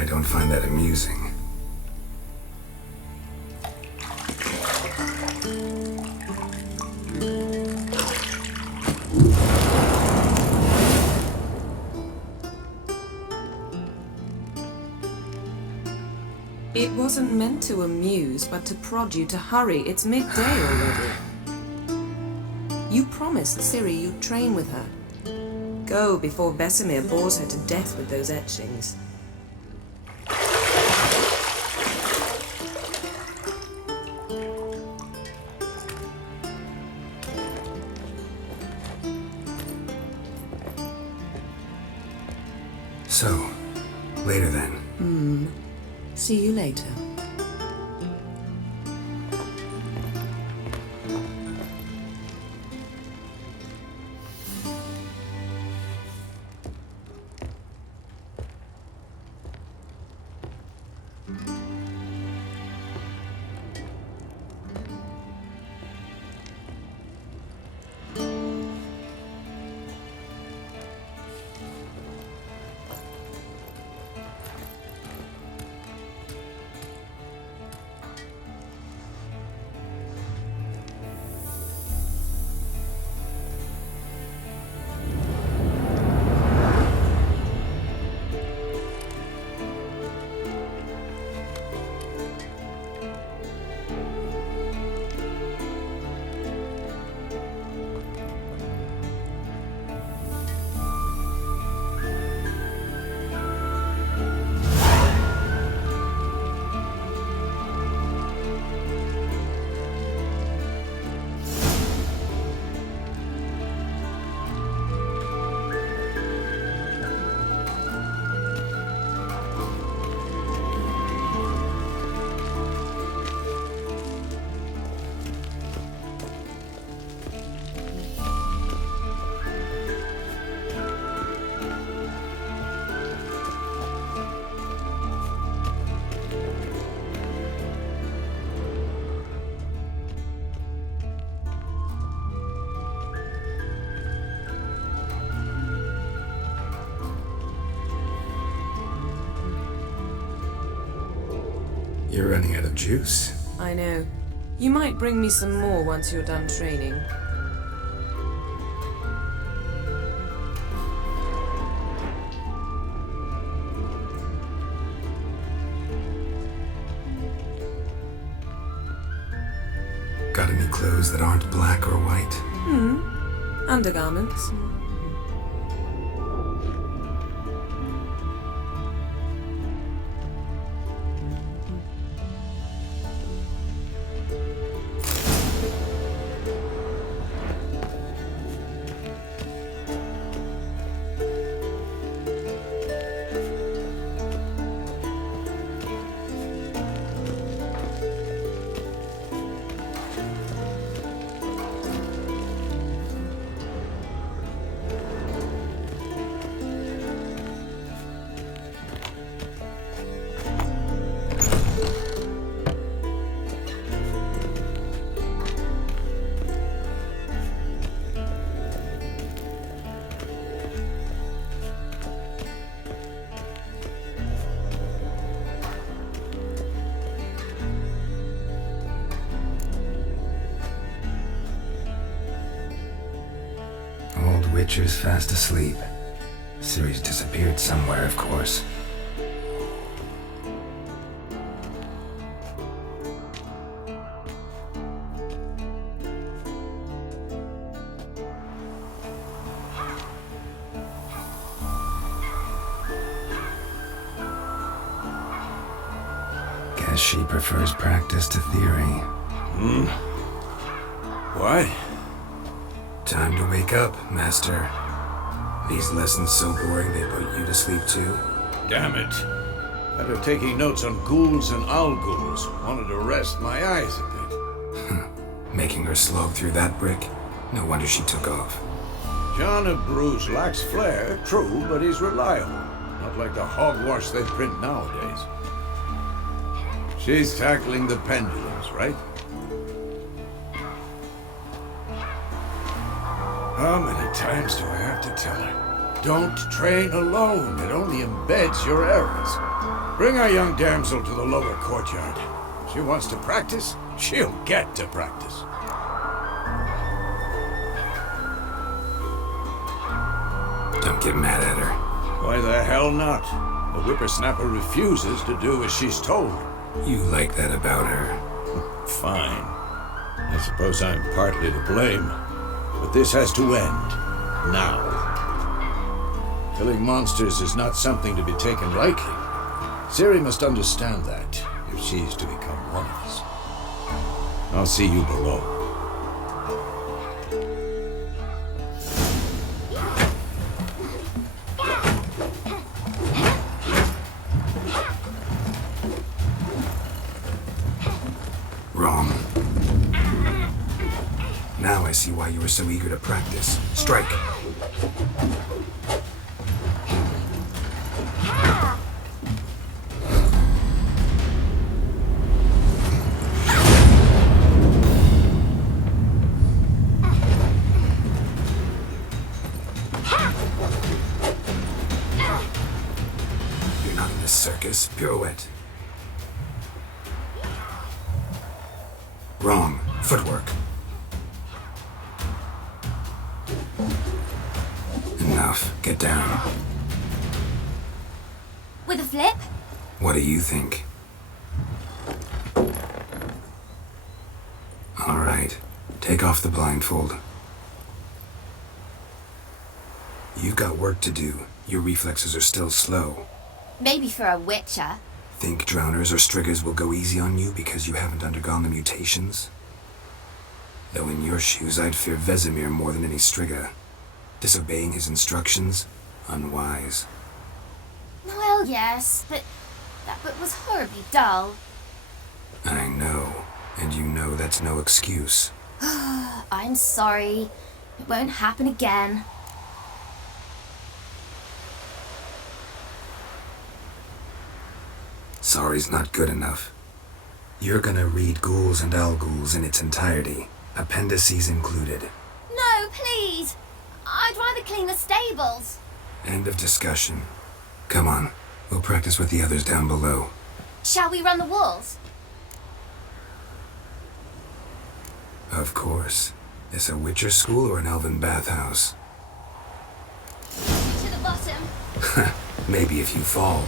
I don't find that amusing. It wasn't meant to amuse, but to prod you to hurry. It's midday already. You promised Ciri you'd train with her. Go before Vesemir bores her to death with those etchings. So, later then. See you later. You're running out of juice. I know. You might bring me some more once you're done training. Got any clothes that aren't black or white? Undergarments. Witcher's fast asleep. Ciri's disappeared somewhere, of course. Guess she prefers practice to theory. What? Time to wake up, Master. These lessons so boring they put you to sleep too? Damn it. After taking notes on ghouls and owl ghouls, wanted to rest my eyes a bit. Making her slog through that brick? No wonder she took off. John of Bruges lacks flair, true, but he's reliable. Not like the hogwash they print nowadays. She's tackling the pendulums, right? How many times do I have to tell her? Don't train alone. It only embeds your errors. Bring our young damsel to the lower courtyard. She wants to practice, she'll get to practice. Don't get mad at her. Why the hell not? The whippersnapper refuses to do as she's told. You like that about her. Fine. I suppose I'm partly to blame. But this has to end. Now. Killing monsters is not something to be taken lightly. Ciri must understand that, if she's to become one of us. I'll see you below. Wrong. Now I see why you were so eager to practice. Strike. You're not in this circus. Pirouette. Wrong. Footwork. Enough. Get down. With a flip? What do you think? All right. Take off the blindfold. You've got work to do. Your reflexes are still slow. Maybe for a witcher. Think drowners or striggers will go easy on you because you haven't undergone the mutations? Though in your shoes, I'd fear Vesemir more than any strigger. Disobeying his instructions? Unwise. Well, yes, but that book was horribly dull. I know. And you know that's no excuse. I'm sorry. It won't happen again. Sorry's not good enough. You're gonna read Ghouls and Ghouls in its entirety, appendices included. No, please. I'd rather clean the stables. End of discussion. Come on, we'll practice with the others down below. Shall we run the walls? Of course. Is a Witcher school or an elven bathhouse? To the bottom. Maybe if you fall.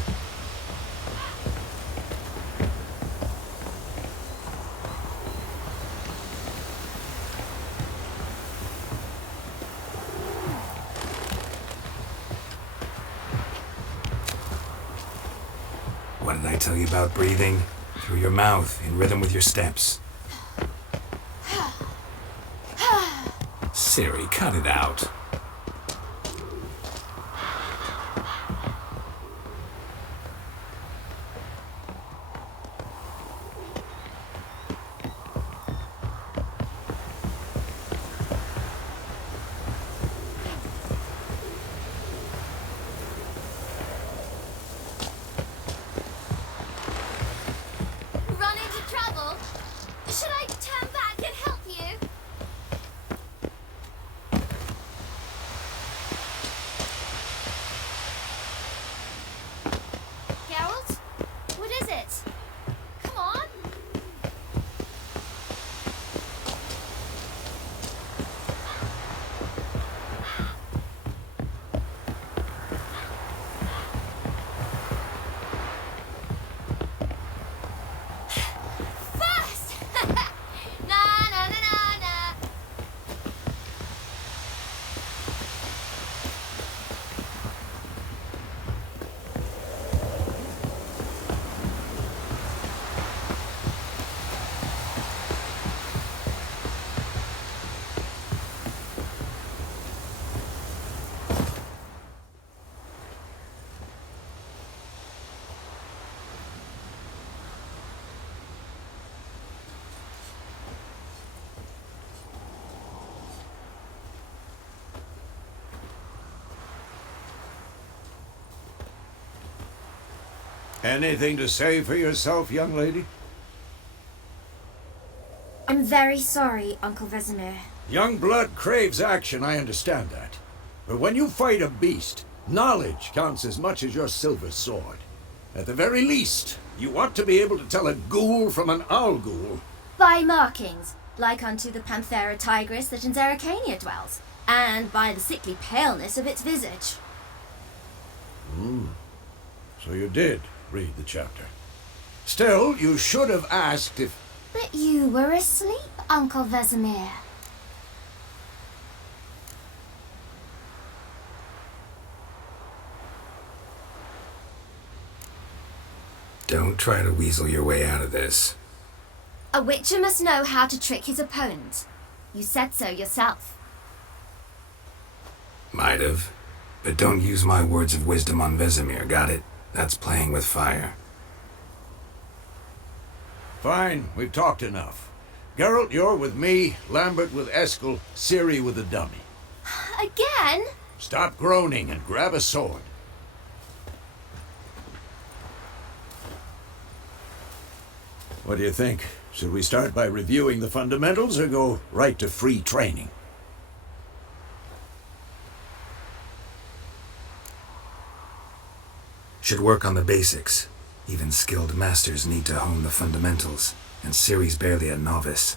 What did I tell you about breathing? Through your mouth, in rhythm with your steps. Ciri, cut it out. Run into trouble? Should I turn back and help you? Geralt? What is it? Come on. Fast! Na na na na na. Anything to say for yourself, young lady? I'm very sorry, Uncle Vesemir. Young blood craves action, I understand that. But when you fight a beast, knowledge counts as much as your silver sword. At the very least, you want to be able to tell a ghoul from an owl ghoul. By markings, like unto the Panthera tigris that in Zeracania dwells, and by the sickly paleness of its visage. So you did read the chapter. Still, you should have asked if... But you were asleep, Uncle Vesemir. Don't try to weasel your way out of this. A witcher must know how to trick his opponent. You said so yourself. Might have. But don't use my words of wisdom on Vesemir, got it? That's playing with fire. Fine, we've talked enough. Geralt, you're with me, Lambert with Eskel, Ciri with the dummy. Again? Stop groaning and grab a sword. What do you think? Should we start by reviewing the fundamentals or go right to free training? Should work on the basics. Even skilled masters need to hone the fundamentals, and Ciri's barely a novice.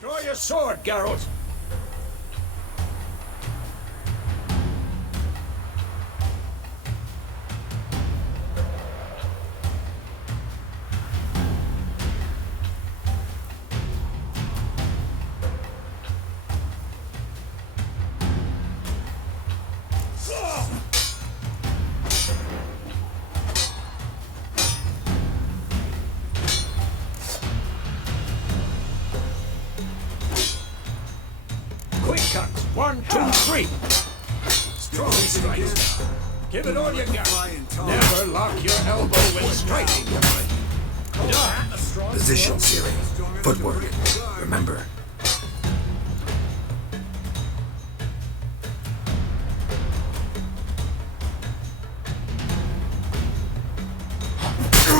Draw your sword, Geralt! Quick cut! 1, 2, 3! Strong strikes! Give it all you got! Never lock your elbow when striking! Position, Ciri. Footwork. Remember.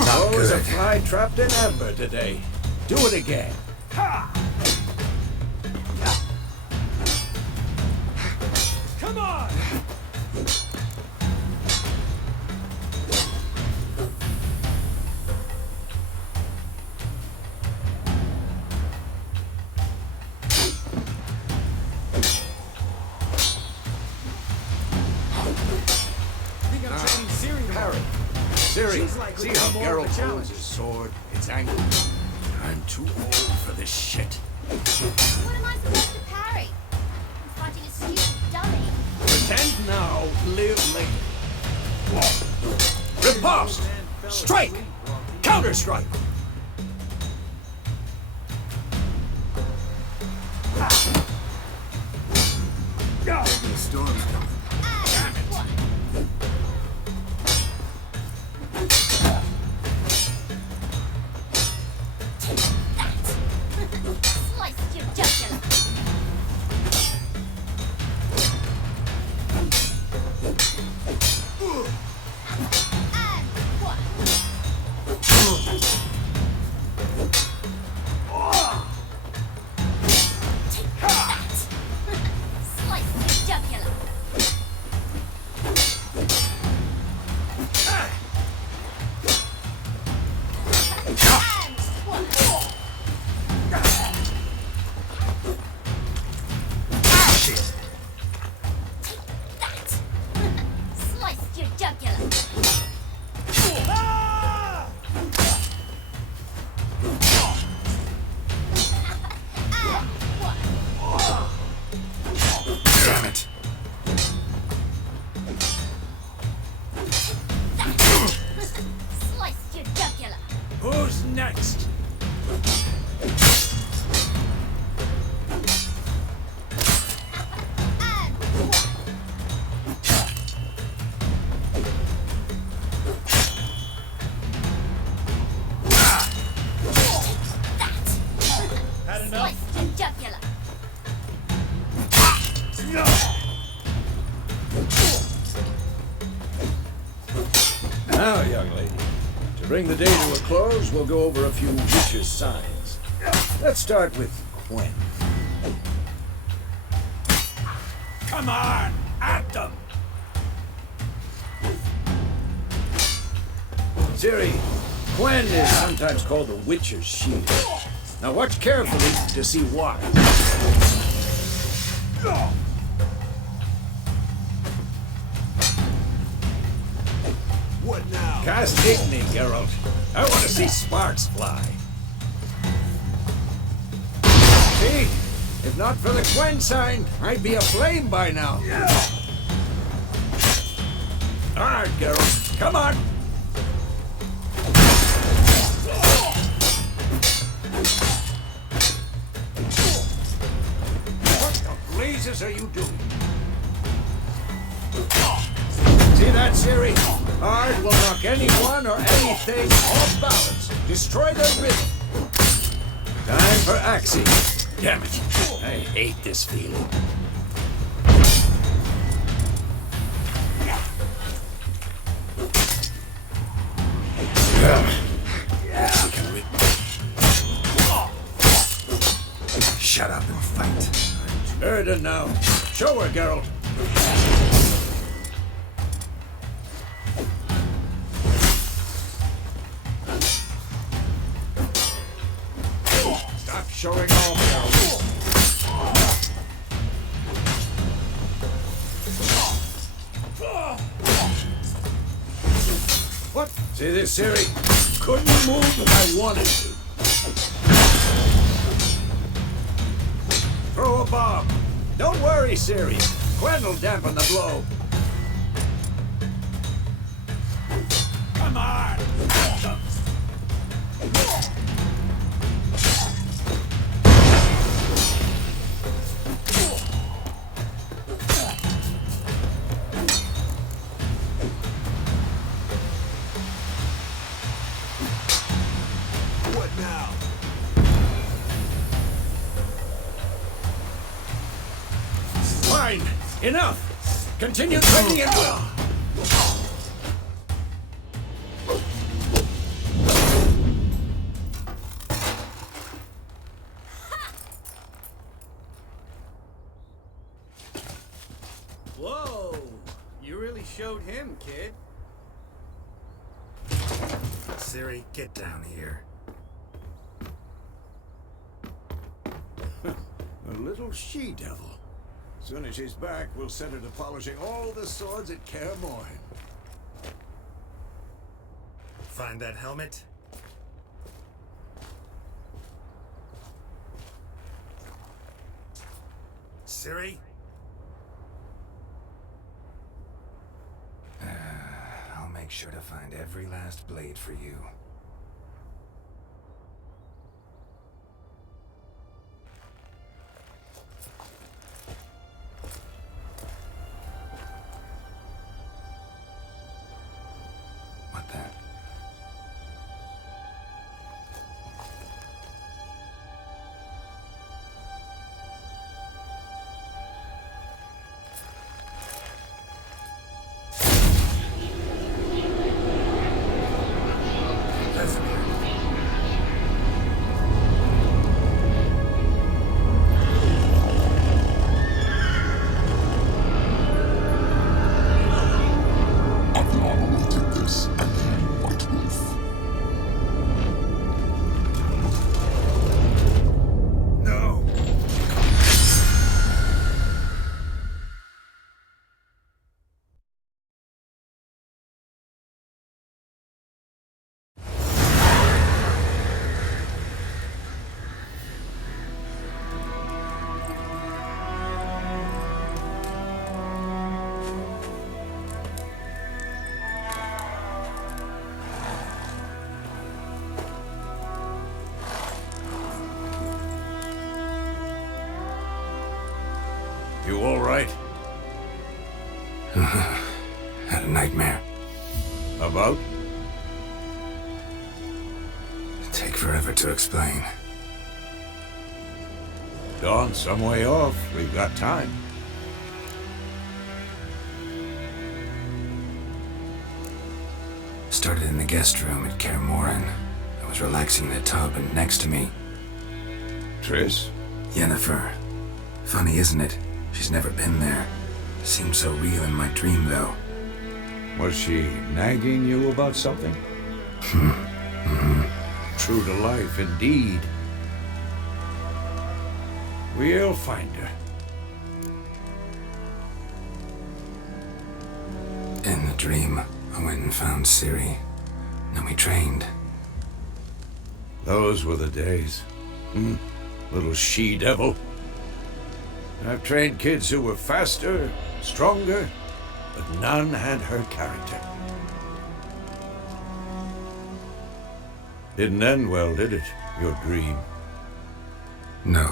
Not There's a good. fly trapped in amber today. Do it again. Ha! Come on! Parry. Ciri, see how Geralt holds his sword? It's angled. I'm too old for this shit. What am I supposed to parry? I'm fighting a stupid dummy. Pretend now, live later. Riposte! Strike! Counter-strike! The storm's coming. Damn it! Sliced your jugular. And one. Take that. Sliced your jugular. bring the day to a close, we'll go over a few vicious signs. Let's start with Gwen. Come on! At them! Ciri, Gwen is sometimes called the Witcher's Shield. Now watch carefully to see why. What now? Cast Igni, Geralt. I want to see sparks fly. See? If not for the Gwen sign, I'd be aflame by now. Alright, Geralt. Come on! What the blazes are you doing? See that, Ciri? Ard will knock anyone or anything off balance. Destroy their rhythm. Time for Axie. Damn it. I hate this feeling. Axie can rip. Shut up and fight. Erden now. Show her, Geralt. Stop showing off, Geralt. What? See this, Ciri? Couldn't move if I wanted to. Throw a bomb. Don't worry, Ciri. Gwen will dampen the blow. Come on! What now? Fine. Enough. Continue training at will. Whoa! You really showed him, kid. Ciri, get down here. A little she-devil. Soon as she's back, we'll send her to polishing all the swords at Kaer Morhen. Find that helmet? Ciri? I'll make sure to find every last blade for you. What then? You all right? Had a nightmare. About? Take forever to explain. Dawn's some way off. We've got time. started in the guest room at Kaer Morhen. I was relaxing in the tub, and next to me, Triss? Yennefer. Funny, isn't it? She's never been there. Seemed so real in my dream, though. Was she nagging you about something? True to life, indeed. We'll find her. In the dream, I went and found Ciri. Then we trained. Those were the days. Little she-devil. I've trained kids who were faster, stronger, but none had her character. Didn't end well, did it? Your dream? No.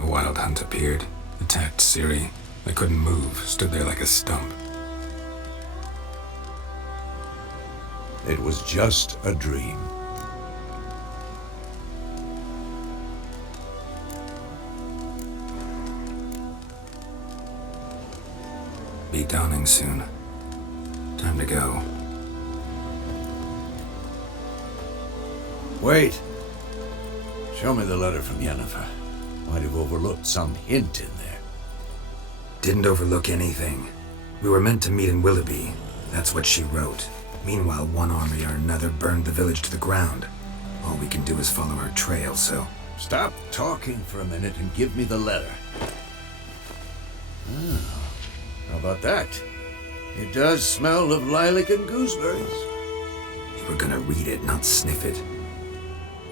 A wild hunt appeared, attacked Ciri. I couldn't move, stood there like a stump. It was just a dream. Be dawning soon. Time to go. Wait. Show me the letter from Yennefer. Might have overlooked some hint in there. Didn't overlook anything. We were meant to meet in Willoughby. That's what she wrote. Meanwhile, one army or another burned the village to the ground. All we can do is follow her trail, so... Stop talking for a minute and give me the letter. How about that? It does smell of lilac and gooseberries. You were gonna read it, not sniff it.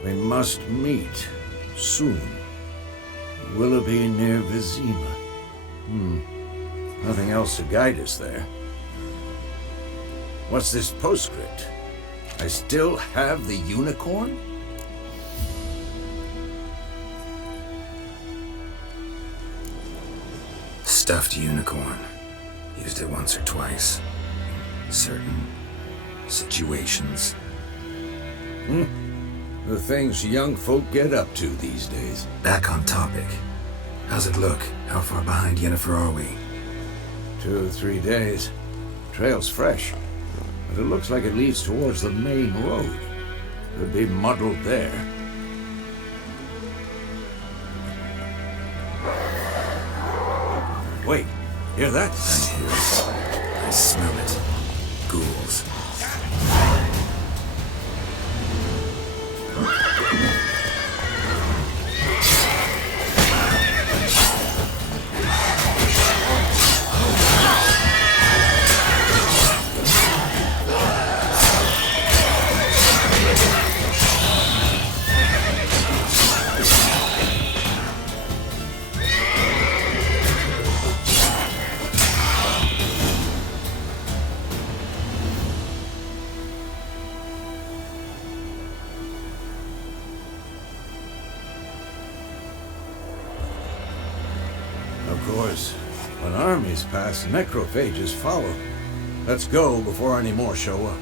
We must meet soon. Willoughby near Vizima. Nothing else to guide us there. What's this postscript? I still have the unicorn? Stuffed unicorn. Used it once or twice. Certain situations. The things young folk get up to these days. Back on topic. How's it look? How far behind Yennefer are we? 2 or 3 days. Trail's fresh, but it looks like it leads towards the main road. Could be muddled there. Wait, hear that? I hear it. I smell it. Ghouls. Of course, when armies pass, necrophages follow. Let's go before any more show up.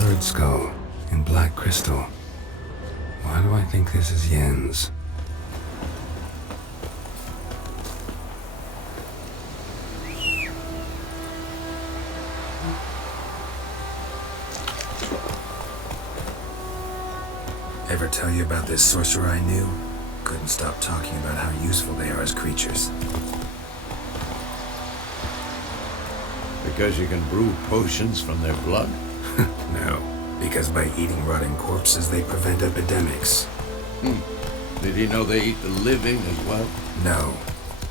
Bird skull in black crystal. Why do I think this is Yen's? Ever tell you about this sorcerer I knew? Couldn't stop talking about how useful they are as creatures. Because you can brew potions from their blood? No, because by eating rotting corpses, they prevent epidemics. Did he know they eat the living as well? No,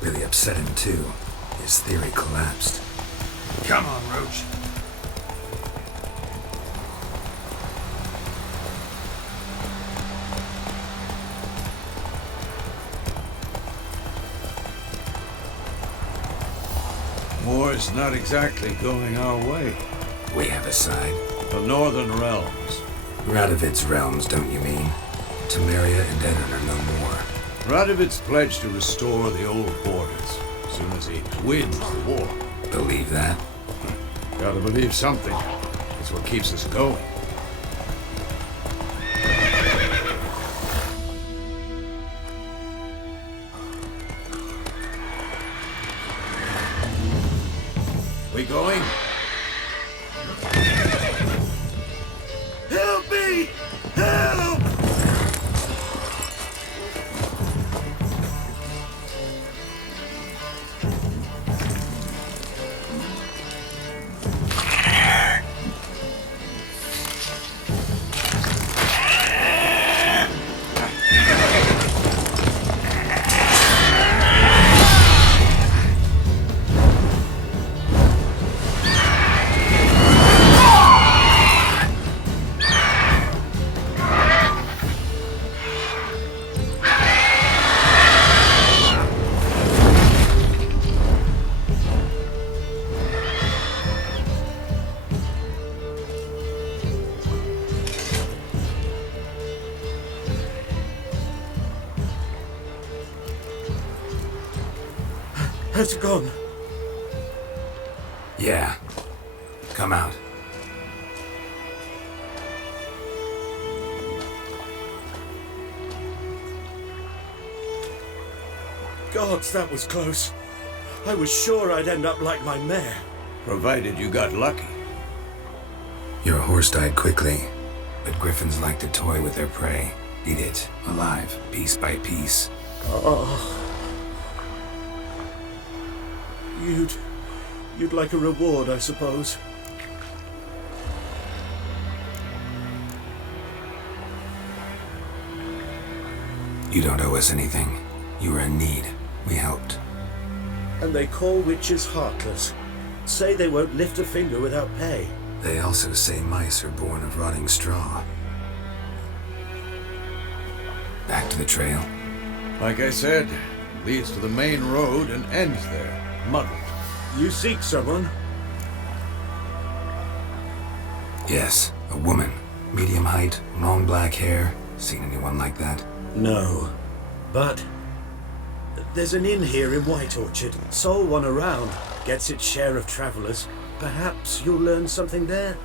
really upset him too. His theory collapsed. Come on, Roach. war's not exactly going our way. We have a side. The Northern Realms. Radovid's realms, don't you mean? Temeria and Edirn are no more. Radovid's pledged to restore the old borders as soon as he wins the war. Believe that? Gotta believe something. It's what keeps us going. We going? Help me! Help! Has it gone? Yeah. Come out. Gods, that was close. I was sure I'd end up like my mare. Provided you got lucky. Your horse died quickly, but griffins like to toy with their prey. Eat it, alive, piece by piece. Oh. You'd like a reward, I suppose. You don't owe us anything. You were in need. We helped. And they call witches heartless. Say they won't lift a finger without pay. They also say mice are born of rotting straw. Back to the trail. Like I said, leads to the main road and ends there, muddled. You seek someone? Yes, a woman. Medium height, long black hair. Seen anyone like that? No. But there's an inn here in White Orchard. Sole one around. Gets its share of travelers. Perhaps you'll learn something there?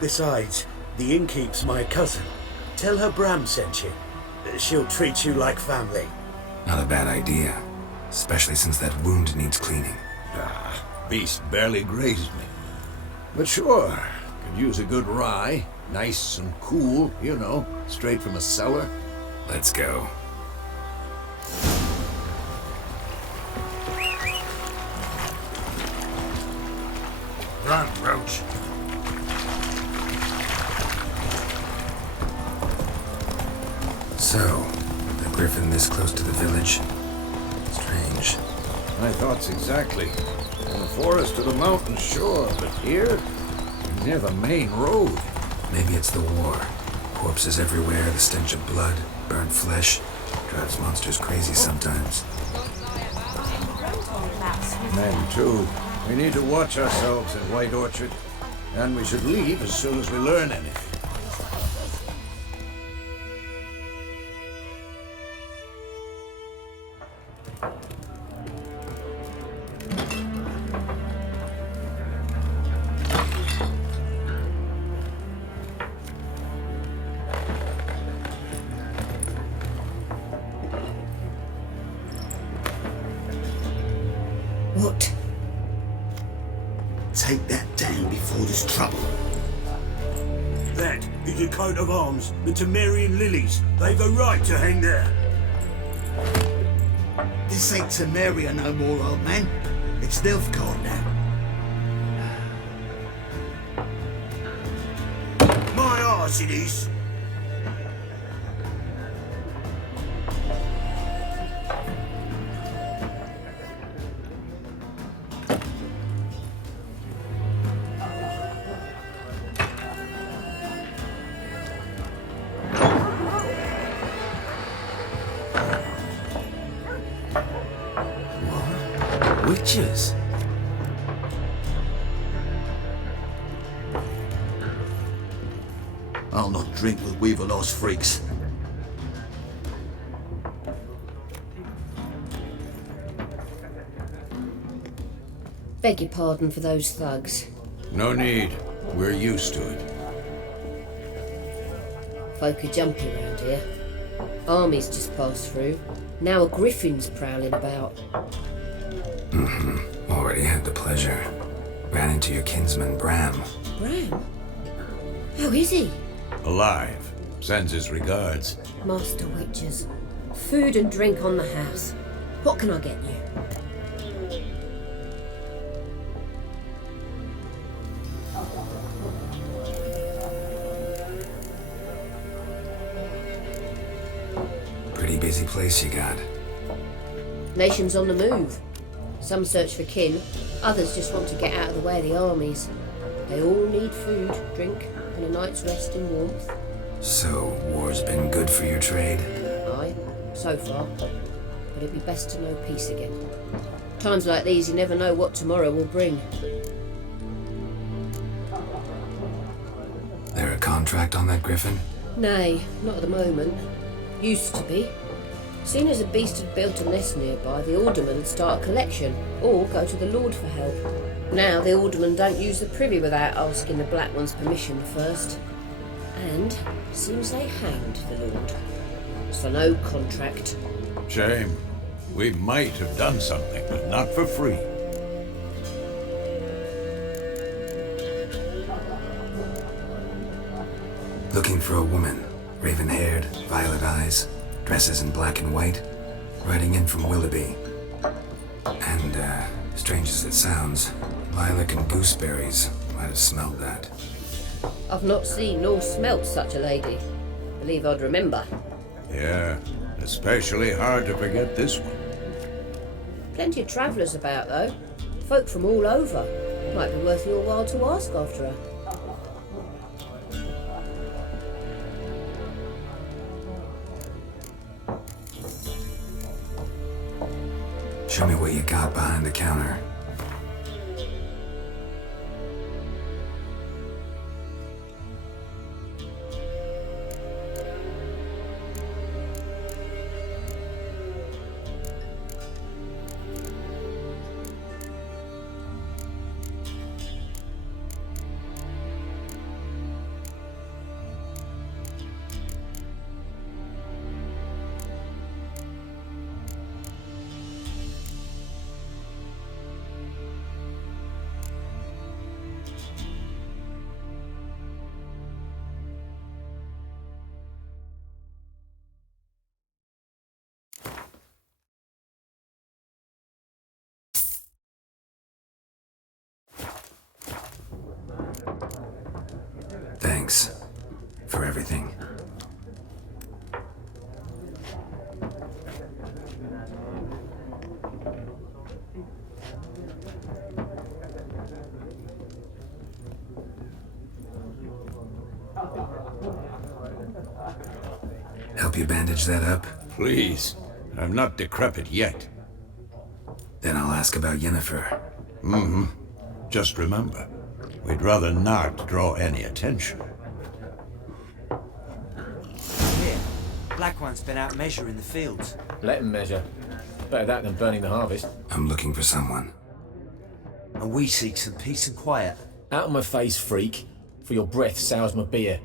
Besides, the innkeep's my cousin. Tell her Bram sent you. She'll treat you like family. Not a bad idea. Especially since that wound needs cleaning. Beast barely grazed me. But sure, could use a good rye. Nice and cool, you know, straight from a cellar. Let's go. Run, Roach. So, the griffin this close to the village? Strange. My thoughts exactly. From the forest to the mountain, sure, but here, near the main road. Maybe it's the war. Corpses everywhere, the stench of blood, burnt flesh. Drives monsters crazy sometimes. Men, too. We need to watch ourselves in White Orchard. And we should leave as soon as we learn anything. What? Take that down before there's trouble. That is a coat of arms, the Temerian lilies. They've a right to hang there. This ain't Temeria no more, old man. It's Nilfgaard now. My arse it is. Witches? I'll not drink with Weaver-lost freaks. Beg your pardon for those thugs. No need. We're used to it. Folk are jumpy round here. Armies just passed through. Now a griffin's prowling about. Already had the pleasure. Ran into your kinsman, Bram. Bram? How is he? Alive. Sends his regards. Master Witches. Food and drink on the house. What can I get you? Pretty busy place you got. Nations on the move. Some search for kin, others just want to get out of the way of the armies. They all need food, drink, and a night's rest in warmth. So, war's been good for your trade? Aye, so far. But it'd be best to know peace again. Times like these, you never know what tomorrow will bring. There a contract on that griffin? Nay, not at the moment. Used to be. Soon as a beast had built a nest nearby, the alderman would start a collection, or go to the Lord for help. Now the aldermen don't use the privy without asking the Black One's permission first. And seems they hanged the Lord. So no contract. Shame. We might have done something, but not for free. Looking for a woman. Raven-haired, violet eyes, dresses in black and white. Riding in from Willoughby. And, strange as it sounds, Lilac and Gooseberries might have smelled that. I've not seen nor smelt such a lady. Believe I'd remember. Yeah, especially hard to forget this one. Plenty of travellers about, though. Folk from all over. Might be worth your while to ask after her. Show me what you got behind the counter. Thanks for everything. Help you bandage that up? Please. I'm not decrepit yet. Then I'll ask about Yennefer. Just remember, we'd rather not draw any attention. Here, Black One's been out measuring the fields. Let him measure. Better that than burning the harvest. I'm looking for someone. And we seek some peace and quiet. Out of my face, freak. For your breath sours my beer.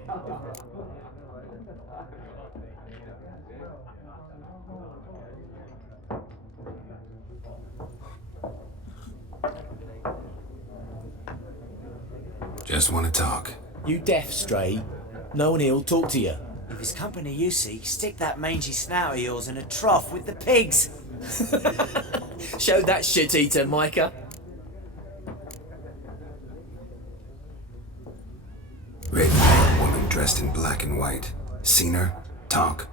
Just want to talk. You deaf, Stray? No one here'll talk to you. If it's company you seek, stick that mangy snout of yours in a trough with the pigs. Show that shit-eater, Micah. Raven-haired woman dressed in black and white. Seen her? Talk.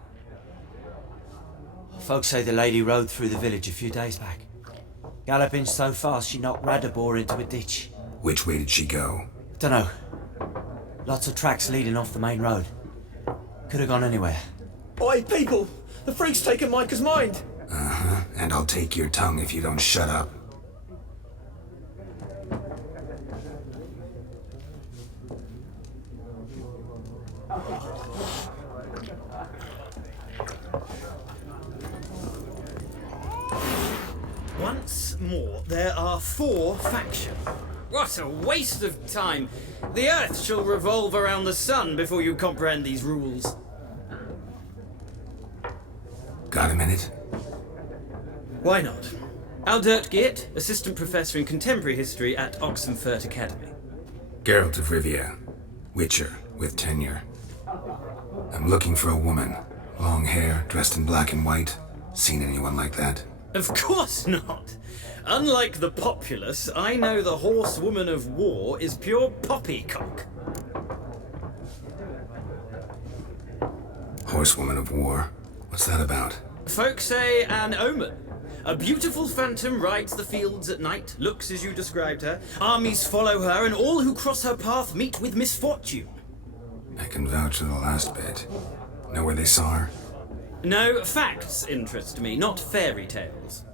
Folks say the lady rode through the village a few days back. Galloping so fast she knocked Radabor into a ditch. Which way did she go? Dunno. Lots of tracks leading off the main road. Could have gone anywhere. Oi, people! The freak's taken Micah's mind! Uh-huh. And I'll take your tongue if you don't shut up. Once more, there are 4 factions. What a waste of time! The Earth shall revolve around the sun before you comprehend these rules. Got a minute? Why not? Aldert Geert, Assistant Professor in Contemporary History at Oxenfurt Academy. Geralt of Rivia, Witcher with tenure. I'm looking for a woman. Long hair, dressed in black and white. Seen anyone like that? Of course not! Unlike the populace, I know the horsewoman of war is pure poppycock. Horsewoman of war? What's that about? Folk say an omen. A beautiful phantom rides the fields at night, looks as you described her. Armies follow her, and all who cross her path meet with misfortune. I can vouch for the last bit. Know where they saw her? No, facts interest me, not fairy tales.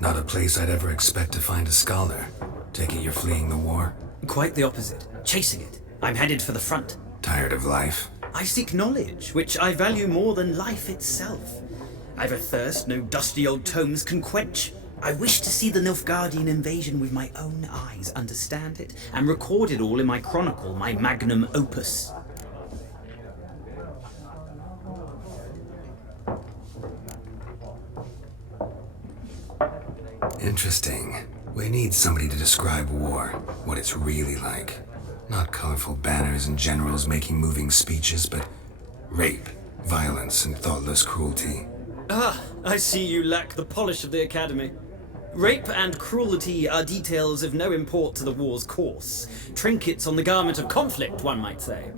Not a place I'd ever expect to find a scholar. Take it you're fleeing the war? Quite the opposite. Chasing it. I'm headed for the front. Tired of life? I seek knowledge, which I value more than life itself. I've a thirst no dusty old tomes can quench. I wish to see the Nilfgaardian invasion with my own eyes, understand it, and record it all in my chronicle, my magnum opus. Interesting. We need somebody to describe war, what it's really like. Not colorful banners and generals making moving speeches, but rape, violence, and thoughtless cruelty. Ah, I see you lack the polish of the Academy. Rape and cruelty are details of no import to the war's course. Trinkets on the garment of conflict, one might say.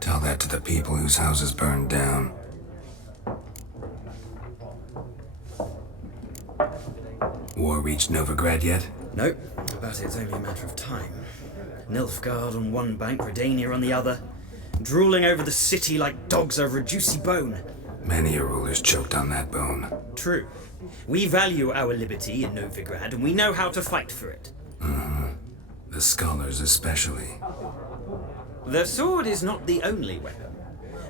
Tell that to the people whose houses burned down. War reached Novigrad yet? Nope, but it's only a matter of time. Nilfgaard on one bank, Redania on the other, drooling over the city like dogs over a juicy bone. Many a ruler's choked on that bone. True. We value our liberty in Novigrad, and we know how to fight for it. The scholars especially. The sword is not the only weapon.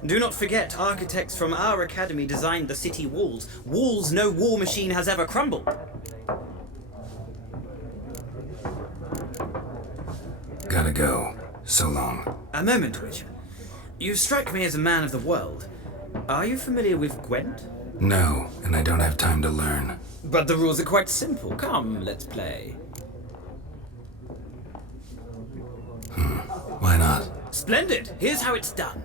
Do not forget, architects from our academy designed the city walls. Walls no war machine has ever crumbled. Gotta go. So long. A moment, Witcher. You strike me as a man of the world. Are you familiar with Gwent? No, and I don't have time to learn. But the rules are quite simple. Come, let's play. Why not? Splendid! Here's how it's done.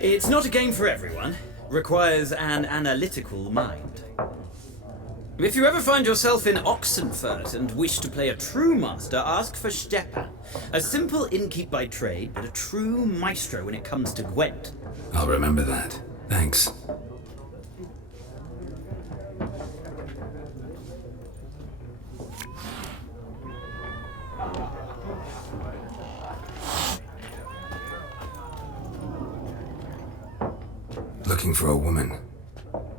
It's not a game for everyone. Requires an analytical mind. If you ever find yourself in Oxenfurt and wish to play a true master, ask for Stepan. A simple innkeep by trade, but a true maestro when it comes to Gwent. I'll remember that. Thanks. Looking for a woman.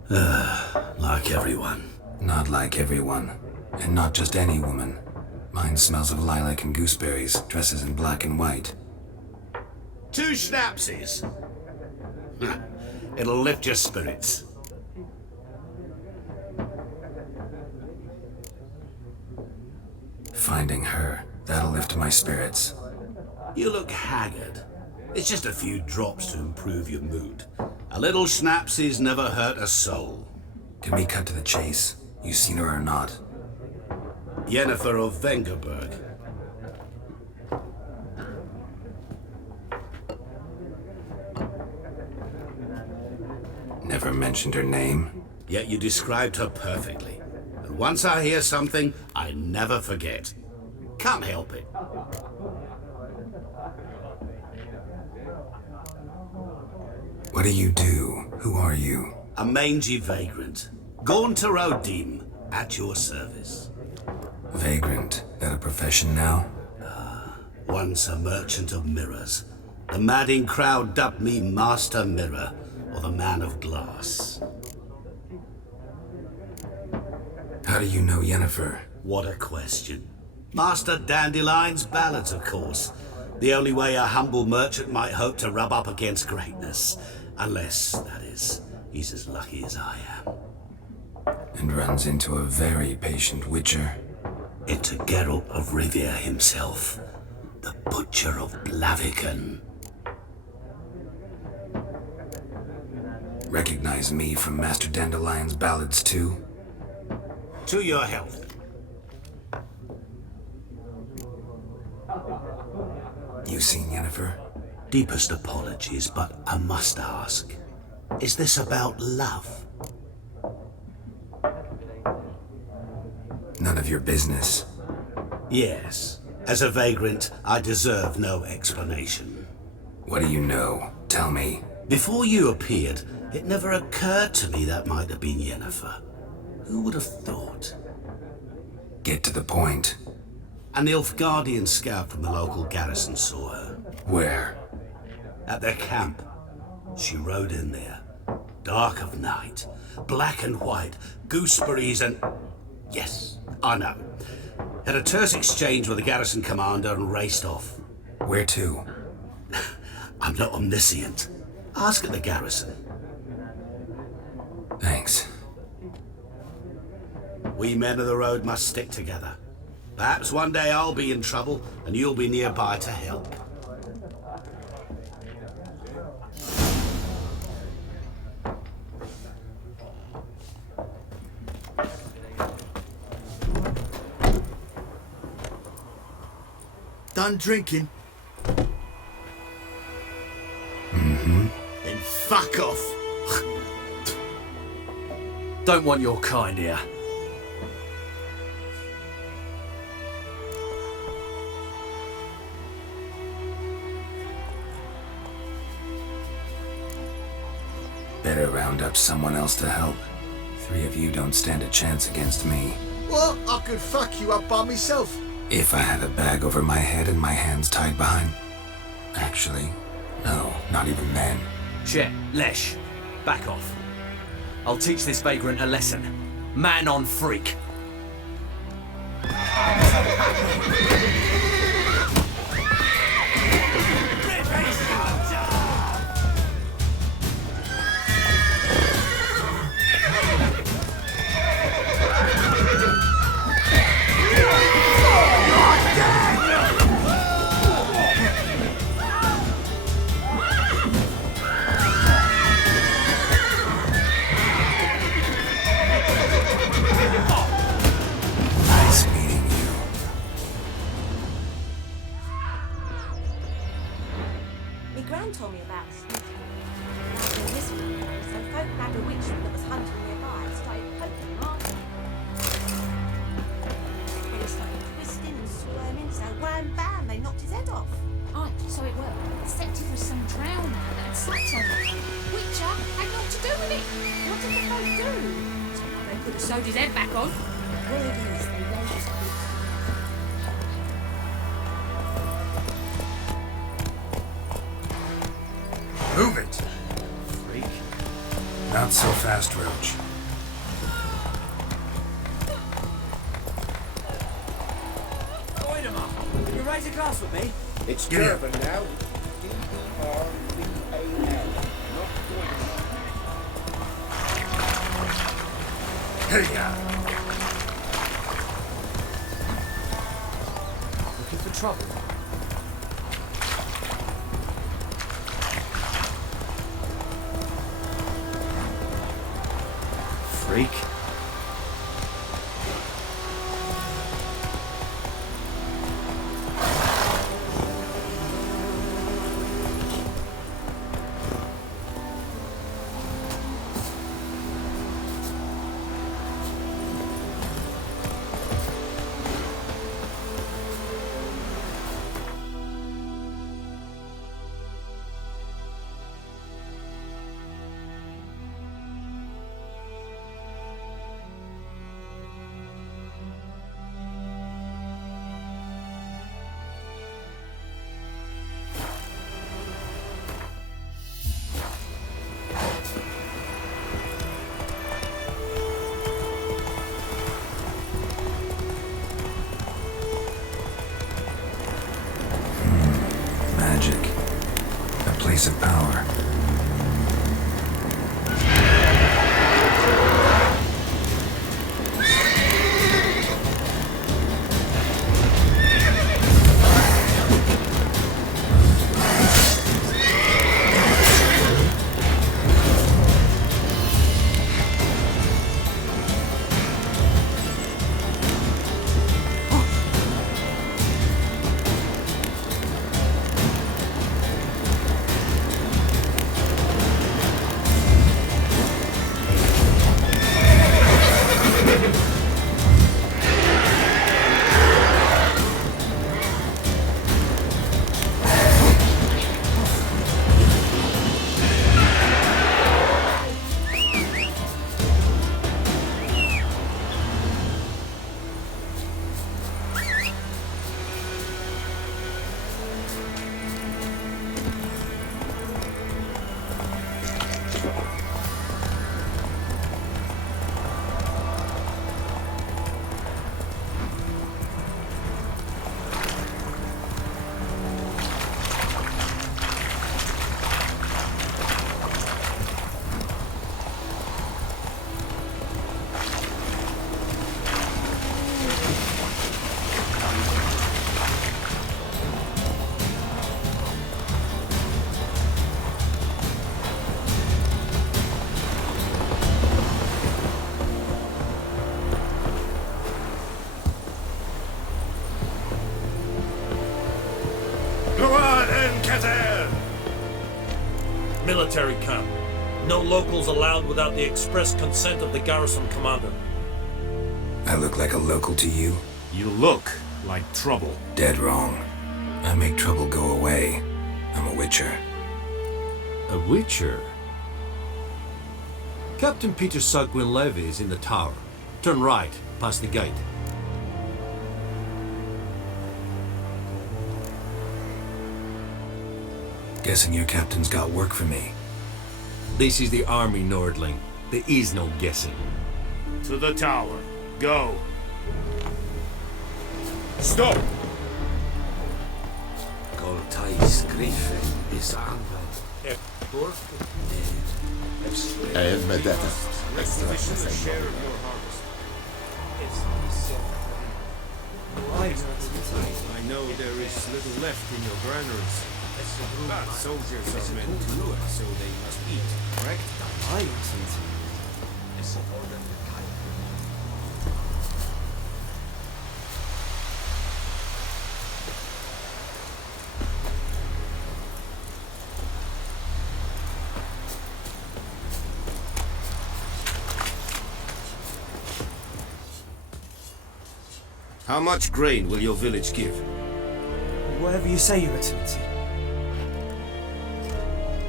Like everyone. Not like everyone. And not just any woman. Mine smells of lilac and gooseberries, dresses in black and white. 2 schnapsies. It'll lift your spirits. Finding her, that'll lift my spirits. You look haggard. It's just a few drops to improve your mood. A little schnapsies never hurt a soul. Can we cut to the chase? You seen her or not? Yennefer of Vengerberg. Never mentioned her name. Yet you described her perfectly. And once I hear something, I never forget. Can't help it. What do you do? Who are you? A mangy vagrant. Gone to Rodim, at your service. Vagrant. That a profession now? Once a merchant of mirrors. The madding crowd dubbed me Master Mirror, or the Man of Glass. How do you know Yennefer? What a question. Master Dandelion's ballads, of course. The only way a humble merchant might hope to rub up against greatness. Unless, that is, he's as lucky as I am. And runs into a very patient witcher. Into Geralt of Rivia himself. The Butcher of Blaviken. Recognize me from Master Dandelion's ballads too? To your health. You seen Yennefer? Deepest apologies, but I must ask. Is this about love? None of your business. Yes. As a vagrant, I deserve no explanation. What do you know? Tell me. Before you appeared, it never occurred to me that might have been Yennefer. Who would have thought? Get to the point. An Nilfgaardian scout from the local garrison saw her. Where? At their camp. She rode in there. Dark of night. Black and white. Gooseberries and... Yes, I know. Had a terse exchange with the garrison commander and raced off. Where to? I'm not omniscient. Ask at the garrison. Thanks. We men of the road must stick together. Perhaps one day I'll be in trouble and you'll be nearby to help. Done drinking? Mm-hmm. Then fuck off. Don't want your kind here. Better round up someone else to help. 3 of you don't stand a chance against me. Well, I could fuck you up by myself. If I had a bag over my head and my hands tied behind... Actually, no, not even then. Shit, Lesh, back off. I'll teach this vagrant a lesson. Man on freak. do with it? What did the folk do? They could have sewed his head back on. Word is, they wrote his Move it! Freak. Not so fast, Roach. Wait a minute. Can you raise a glass with me? It's Give me Durban now. D-E-R-B-A-N. Not Hey, ya! Looking for trouble? Freak. Magic. A place of power. Military camp. No locals allowed without the express consent of the garrison commander. I look like a local to you? You look like trouble. Dead wrong. I make trouble go away. I'm a witcher. A witcher? Captain Peter Sugwin Levy is in the tower. Turn right, past the gate. Guessing your captain's got work for me. This is the army, Nordling. There is no guessing. To the tower. Go. Stop! Goltais Griffin is anved. I have my data. Share of your harvest. I know there is little left in your granaries. But soldiers are meant to look, so they must eat, correct? How much grain will your village give? Whatever you say, Your Excellency.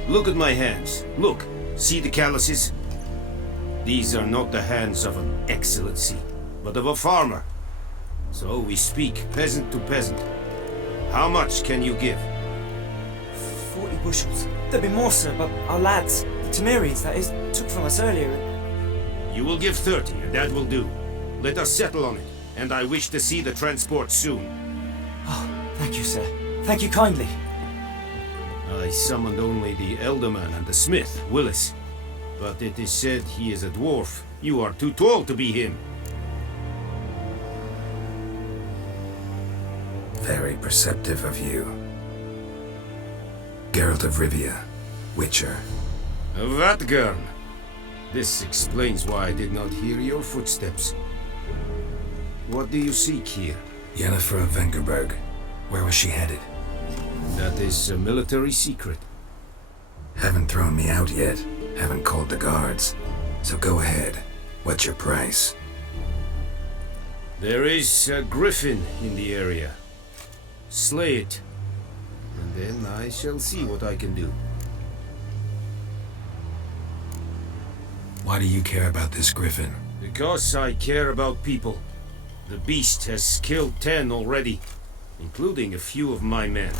Look at my hands. Look. See the calluses? These are not the hands of an excellency, but of a farmer. So we speak peasant to peasant. How much can you give? 40 bushels. There'd be more, sir, but our lads, the Temerians, that is, took from us earlier. You will give 30, and that will do. Let us settle on it, and I wish to see the transport soon. Oh, thank you, sir. Thank you kindly. I summoned only the Elderman and the smith, Willis. But it is said he is a dwarf. You are too tall to be him. Very perceptive of you. Geralt of Rivia, Witcher. Vatgern! This explains why I did not hear your footsteps. What do you seek here? Yennefer of Vengerberg. Where was she headed? That is a military secret. Haven't thrown me out yet. Haven't called the guards. So go ahead. What's your price? There is a griffin in the area. Slay it. And then I shall see what I can do. Why do you care about this griffin? Because I care about people. The beast has killed 10 already, including a few of my men.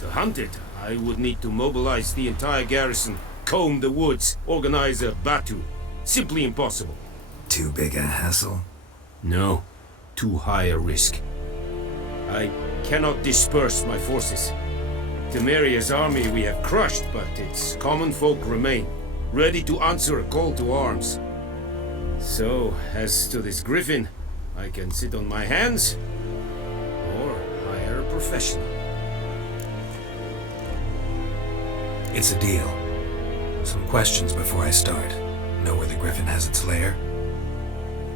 To hunt it, I would need to mobilize the entire garrison, comb the woods, organize a batu. Simply impossible. Too big a hassle? No, too high a risk. I cannot disperse my forces. Temeria's army we have crushed, but its common folk remain, ready to answer a call to arms. So, as to this griffin, I can sit on my hands, or hire a professional. It's a deal. Some questions before I start. Know where the griffin has its lair?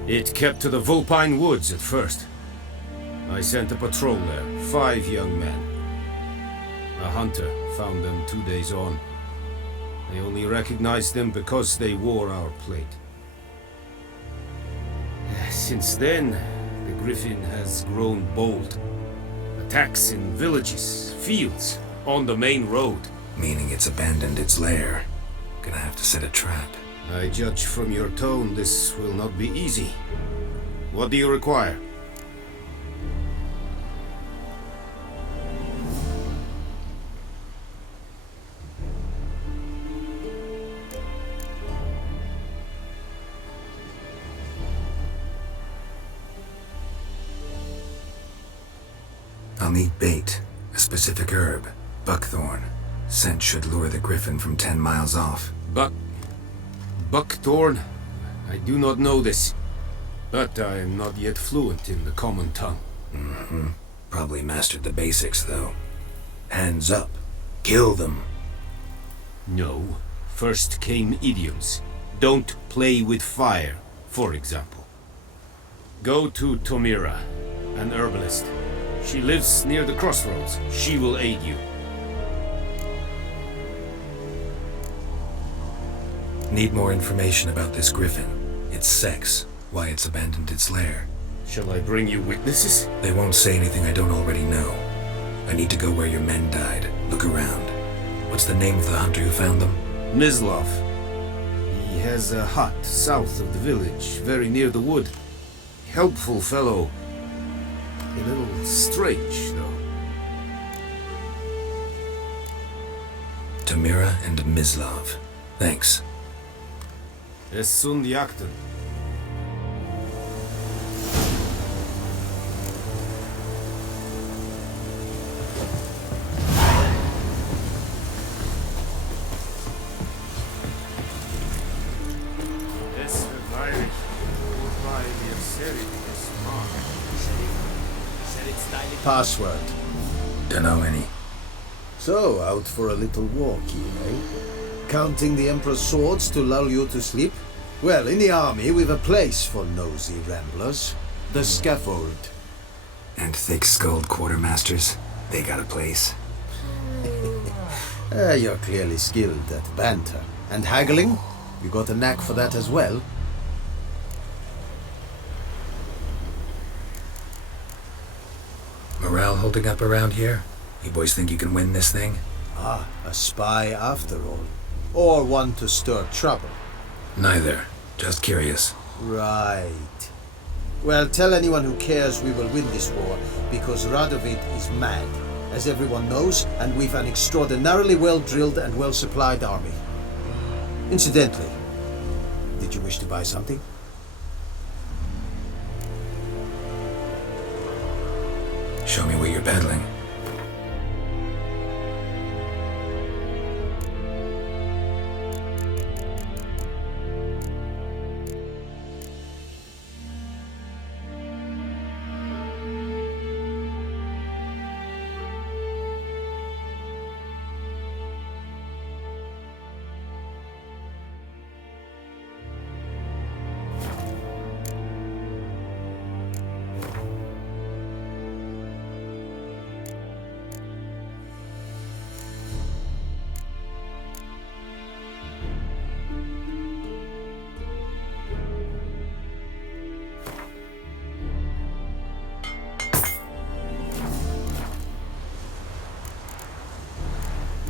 It kept to the Vulpine Woods at first. I sent a patrol there, 5 young men. A hunter found them 2 days on. They only recognized them because they wore our plate. Since then, the griffin has grown bold. Attacks in villages, fields, on the main road. Meaning it's abandoned its lair. Gonna have to set a trap. I judge from your tone this will not be easy. What do you require? I'll need bait, a specific herb, buckthorn. Scent should lure the griffin from 10 miles off. Buckthorn? I do not know this. But I am not yet fluent in the common tongue. Mm-hmm. Probably mastered the basics, though. Hands up. Kill them. No. First came idioms. Don't play with fire, for example. Go to Tomira, an herbalist. She lives near the crossroads. She will aid you. Need more information about this griffin. Its sex, why it's abandoned its lair. Shall I bring you witnesses? They won't say anything I don't already know. I need to go where your men died. Look around. What's the name of the hunter who found them? Mislav. He has a hut south of the village, very near the wood. Helpful fellow. A little strange, though. Tamira and Mislav. Thanks. Es sunt jakten. Password. Dunno any. So, out for a little walkie, eh? Counting the Emperor's swords to lull you to sleep? Well, in the army, we've a place for nosy ramblers. The scaffold. And thick-skulled quartermasters? They got a place. You're clearly skilled at banter. And haggling? You got a knack for that as well? Morale holding up around here? You boys think you can win this thing? Ah, a spy after all. or one to stir trouble? Neither. Just curious. Right. Well, tell anyone who cares we will win this war, because Radovid is mad, as everyone knows, and we've an extraordinarily well-drilled and well-supplied army. Incidentally, did you wish to buy something? Show me what you're peddling.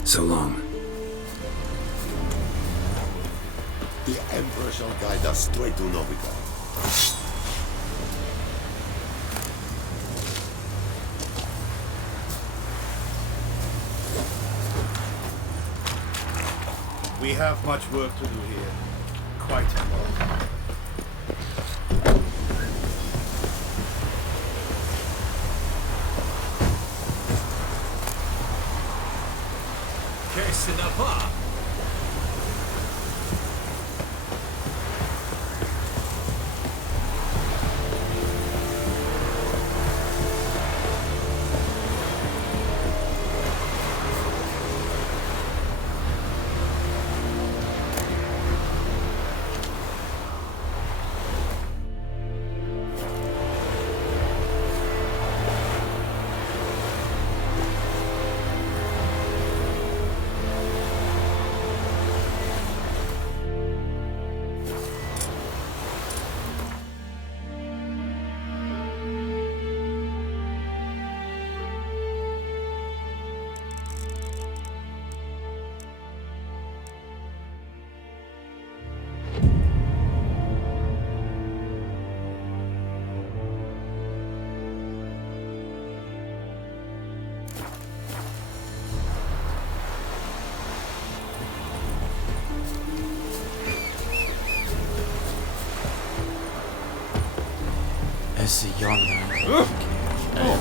So long. The Emperor shall guide us straight to Novigrad. We have much work to do here. Quite a lot. Que ce n'est pas?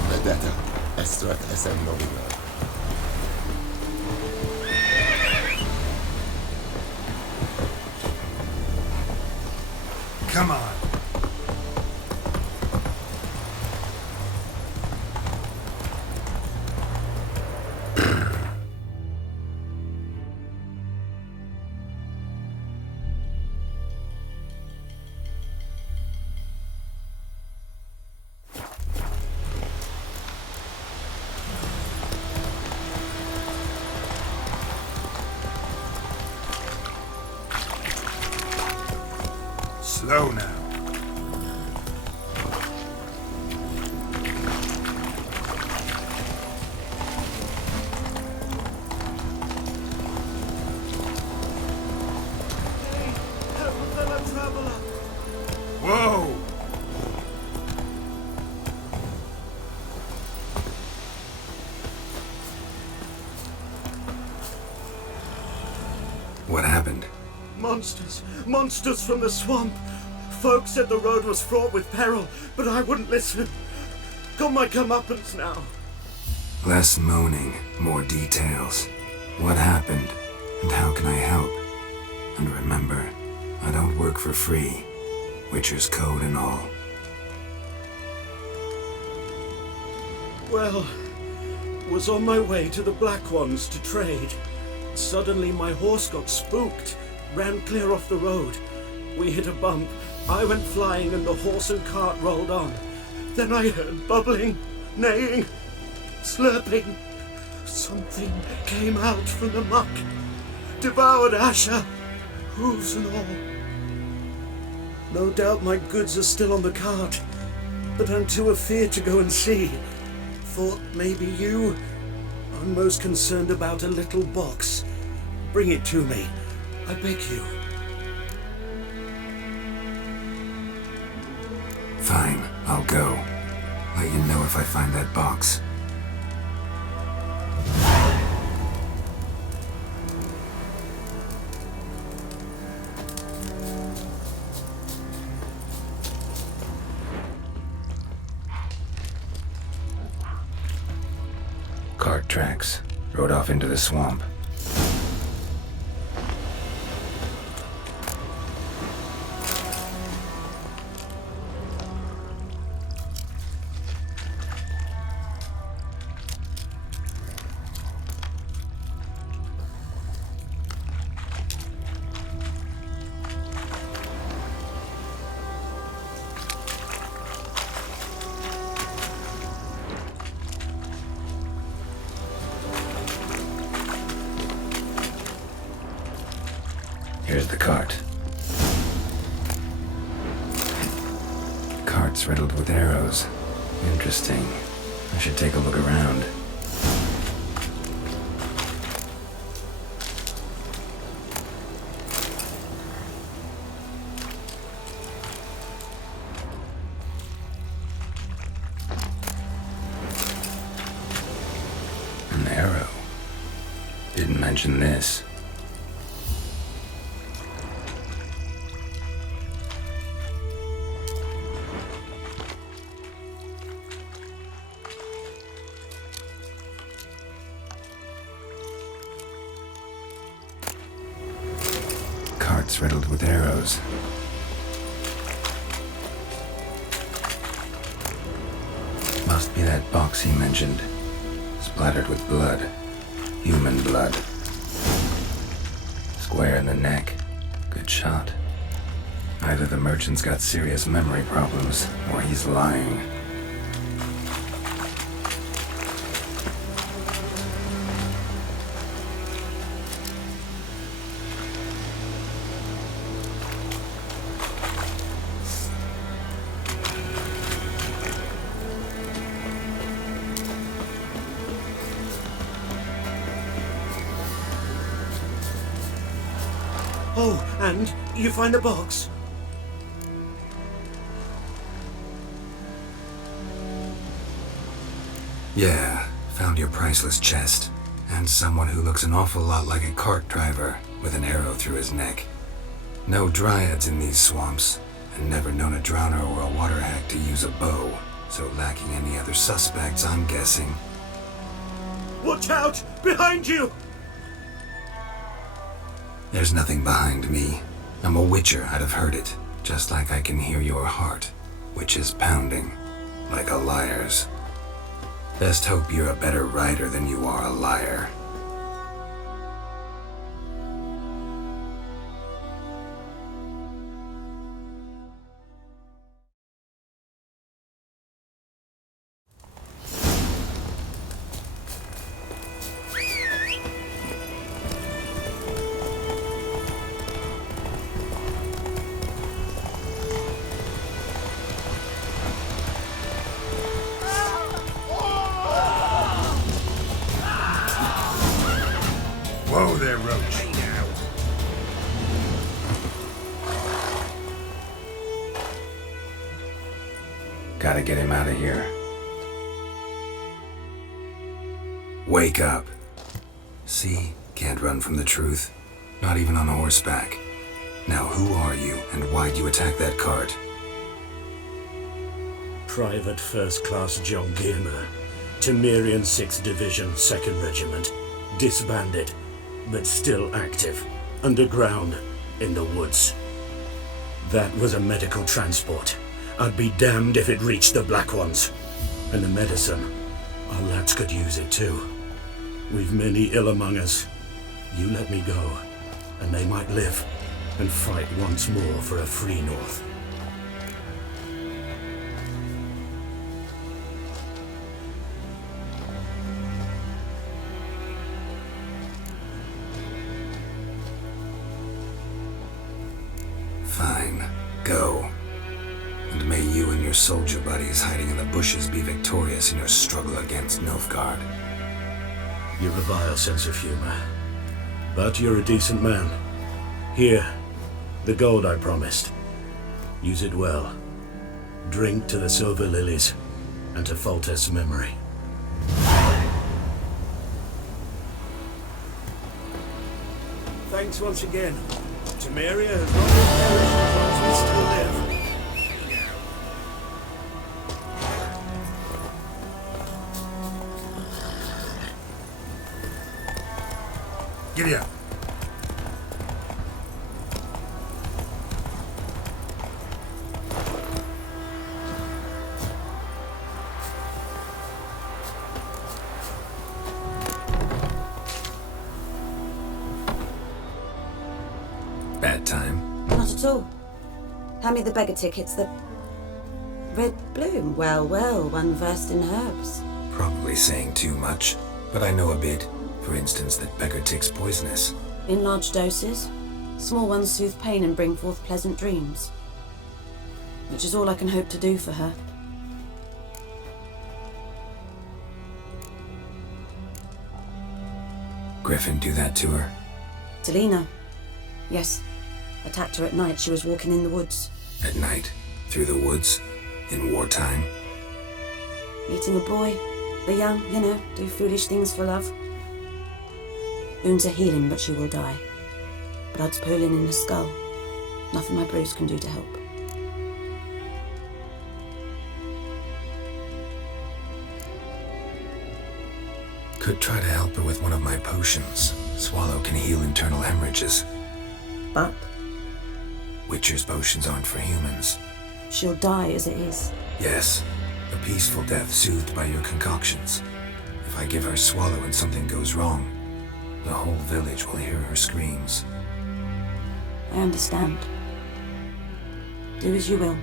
Vendetta, Estrat SM Novigrad. Come on. Slow now. Whoa! What happened? Monsters! Monsters from the swamp! Folks said the road was fraught with peril, but I wouldn't listen. Got my comeuppance now. Less moaning, more details. What happened, and how can I help? And remember, I don't work for free. Witcher's code and all. Well, was on my way to the Black Ones to trade. Suddenly my horse got spooked, ran clear off the road. We hit a bump. I went flying and the horse and cart rolled on. Then I heard bubbling, neighing, slurping. Something came out from the muck, devoured Asher, hooves and all. No doubt my goods are still on the cart, but I'm too afeard to go and see. Thought maybe you. I'm most concerned about a little box. Bring it to me. I beg you. Fine, I'll go. Let you know if I find that box. Cart tracks. Rode off into the swamp. Here's the cart. Cart's riddled with arrows. Interesting. I should take a look around. An arrow. Didn't mention this. Cart's riddled with arrows. Must be that box he mentioned. Splattered with blood. Human blood. Square in the neck. Good shot. Either the merchant's got serious memory problems, or he's lying. Oh, and you find the box? Yeah, found your priceless chest. And someone who looks an awful lot like a cart driver with an arrow through his neck. No dryads in these swamps, and never known a drowner or a water hack to use a bow. So lacking any other suspects, I'm guessing. Watch out! Behind you! There's nothing behind me. I'm a witcher, I'd have heard it. Just like I can hear your heart, which is pounding, like a liar's. Best hope you're a better writer than you are a liar. Whoa there, Roach. Gotta get him out of here. Wake up. See? Can't run from the truth. Not even on horseback. Now who are you, and why'd you attack that cart? Private First Class John Gilmer, Temerian 6th Division, 2nd Regiment. Disbanded, but still active. Underground, in the woods. That was a medical transport. I'd be damned if it reached the Black Ones. And the medicine, our lads could use it too. We've many ill among us. You let me go, and they might live, and fight once more for a free North. Fine. Go. And may you and your soldier buddies hiding in the bushes be victorious in your struggle against Nilfgaard. You've a vile sense of humor. But you're a decent man. Here, the gold I promised. Use it well. Drink to the silver lilies, and to Foltest's memory. Thanks once again. Temeria has not perished as long as we still live. Giddy up. Bad time? Not at all. Hand me the beggar tickets, the red bloom. Well, one versed in herbs. Probably saying too much, but I know a bit. For instance, that beggar tick's poisonous. In large doses. Small ones soothe pain and bring forth pleasant dreams. Which is all I can hope to do for her. Griffin do that to her? Talina. Yes. Attacked her at night. She was walking in the woods. At night? Through the woods? In wartime? Meeting a boy. The young, do foolish things for love. Wounds are healing, but she will die. Blood's pooling in her skull. Nothing my brews can do to help. Could try to help her with one of my potions. Swallow can heal internal hemorrhages. But? Witcher's potions aren't for humans. She'll die as it is. Yes, a peaceful death soothed by your concoctions. If I give her Swallow and something goes wrong, the whole village will hear her screams. I understand. Do as you will.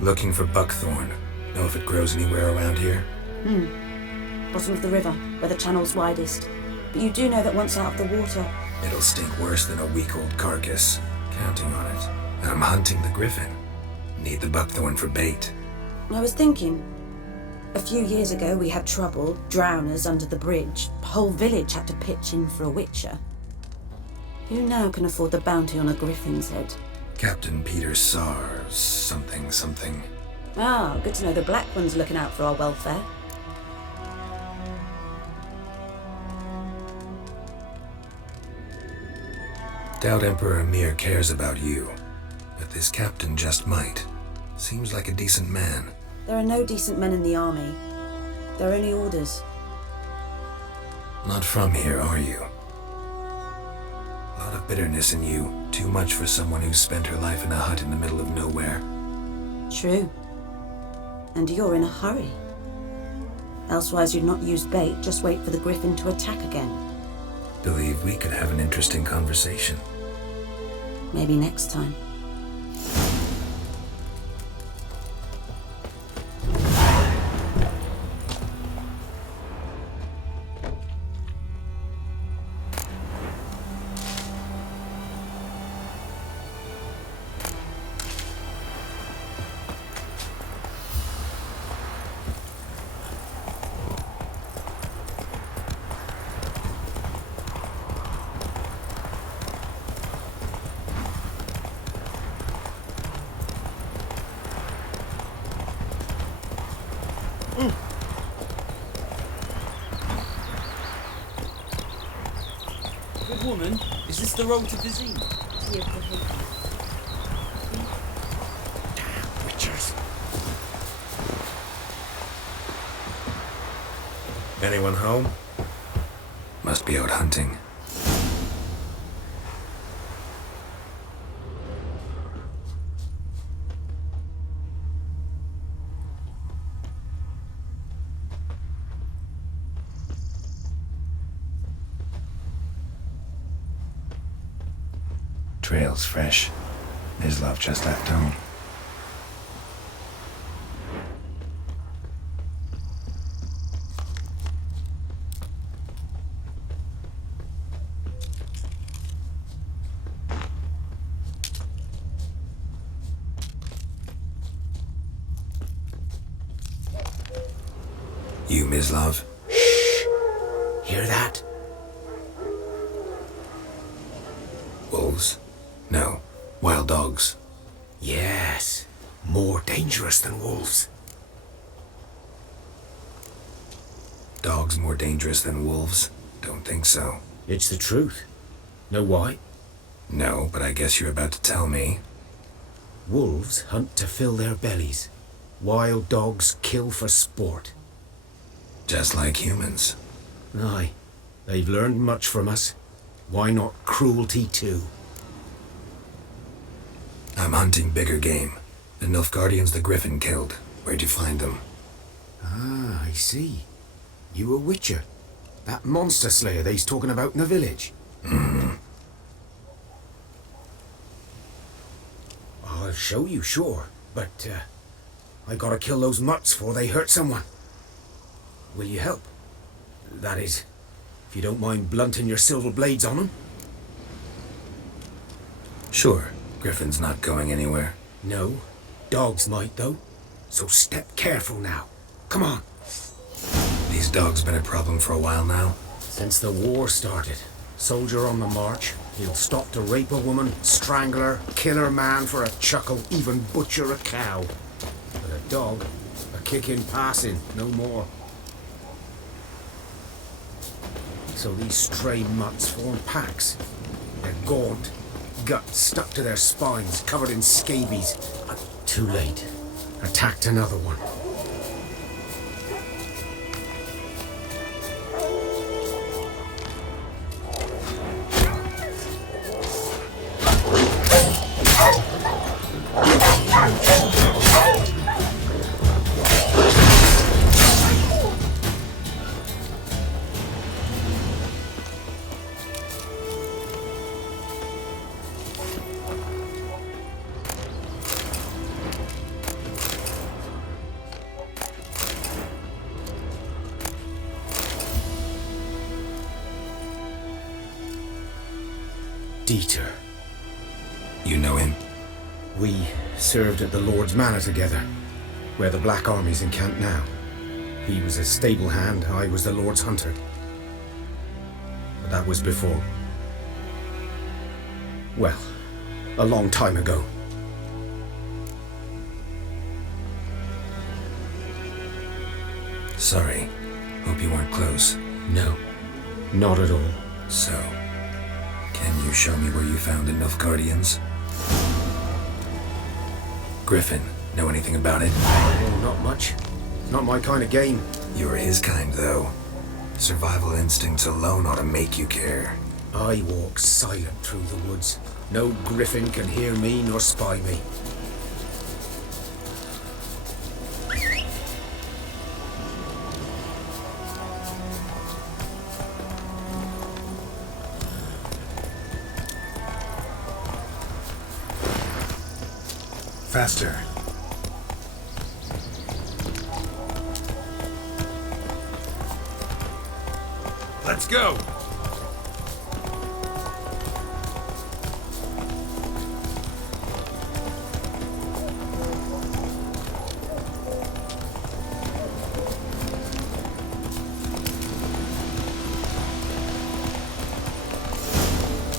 Looking for buckthorn. Know if it grows anywhere around here? Bottom of the river, where the channel's widest. But you do know that once out of the water... It'll stink worse than a week-old carcass. Counting on it. I'm hunting the griffin. Need the buckthorn for bait. I was thinking... A few years ago we had trouble, drowners under the bridge. The whole village had to pitch in for a witcher. Who now can afford the bounty on a griffin's head? Captain Peter Sar... something. Ah, good to know the Black One's looking out for our welfare. Doubt Emperor Emir cares about you, but this captain just might. Seems like a decent man. There are no decent men in the army. There are only orders. Not from here, are you? A lot of bitterness in you. Too much for someone who's spent her life in a hut in the middle of nowhere. True. And you're in a hurry. Elsewise you'd not use bait, just wait for the griffin to attack again. Believe we could have an interesting conversation. Maybe next time. Good woman, is this the road to Vizine? Damn witchers. Anyone home? Must be out hunting. Trail's fresh. Mislav just left home. You, Mislav? Shh! Hear that? Wolves? No, wild dogs. Yes, more dangerous than wolves. Dogs more dangerous than wolves? Don't think so. It's the truth. Know why? No, but I guess you're about to tell me. Wolves hunt to fill their bellies. Wild dogs kill for sport. Just like humans. Aye, they've learned much from us. Why not cruelty too? I'm hunting bigger game. The Nilfgaardians the Griffin killed. Where'd you find them? Ah, I see. You a witcher. That monster slayer they's talking about in the village. Mm-hmm. I'll show you, sure. But, I gotta kill those mutts before they hurt someone. Will you help? That is, if you don't mind blunting your silver blades on them. Sure. Griffin's not going anywhere. No. Dogs might, though. So step careful now. Come on. These dogs been a problem for a while now? Since the war started. Soldier on the march. He'll stop to rape a woman, strangle her, kill her man for a chuckle, even butcher a cow. But a dog, a kick in passing, no more. So these stray mutts form packs. They're gaunt, guts stuck to their spines, covered in scabies. Too late. Attacked another one. Dieter. You know him? We served at the Lord's Manor together, where the Black Army's encamped now. He was a stable hand, I was the Lord's hunter. But that was before. Well, a long time ago. Sorry. Hope you weren't close. No, not at all. So, can you show me where you found the Nilfgaardians? Griffin, know anything about it? Oh, not much. Not my kind of game. You're his kind, though. Survival instincts alone ought to make you care. I walk silent through the woods. No griffin can hear me nor spy me. Faster. Let's go!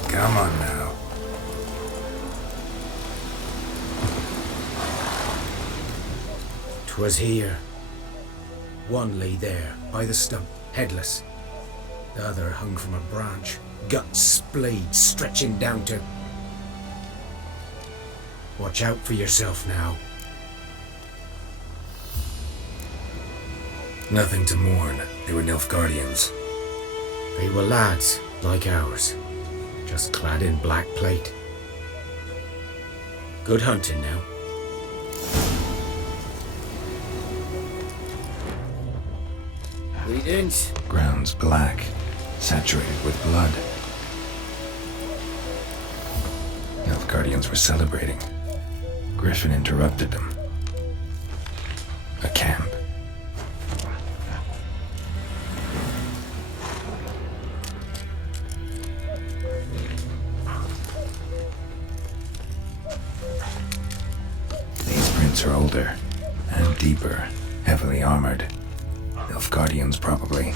Come on now. 'Twas here. One lay there, by the stump, headless. The other hung from a branch, guts splayed, stretching down to... Watch out for yourself now. Nothing to mourn. They were Nilfgaardians. They were lads, like ours, just clad in black plate. Good hunting now. Greetings. Ground's black, saturated with blood. Nilfgaardians were celebrating. Griffin interrupted them. A camp. These prints are older and deeper, heavily armored. Nilfgaardians, probably.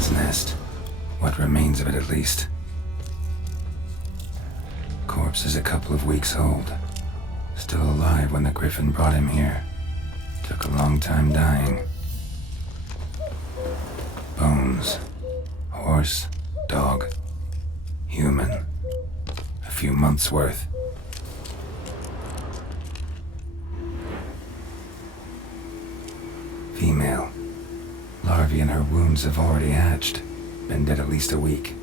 Griffin's nest. What remains of it, at least. Corpse is a couple of weeks old. Still alive when the Griffin brought him here. Took a long time dying. Bones. Horse, dog, human. A few months' worth. Female. Larvae in her wounds have already hatched. Been dead at least a week.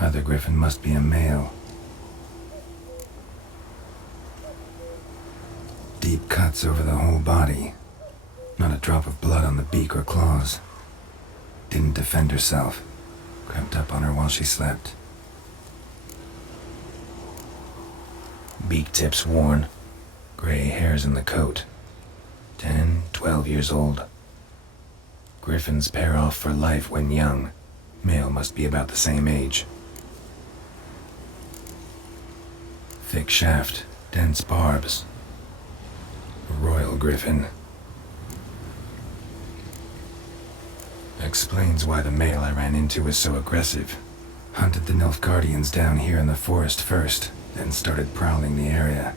Other Griffin must be a male. Deep cuts over the whole body. Not a drop of blood on the beak or claws. Didn't defend herself. Crept up on her while she slept. Beak tips worn. Gray hairs in the coat. 10, 12 years old. Griffins pair off for life when young. Male must be about the same age. Thick shaft, dense barbs. A royal griffin. Explains why the male I ran into was so aggressive. Hunted the Nilfgaardians down here in the forest first, then started prowling the area.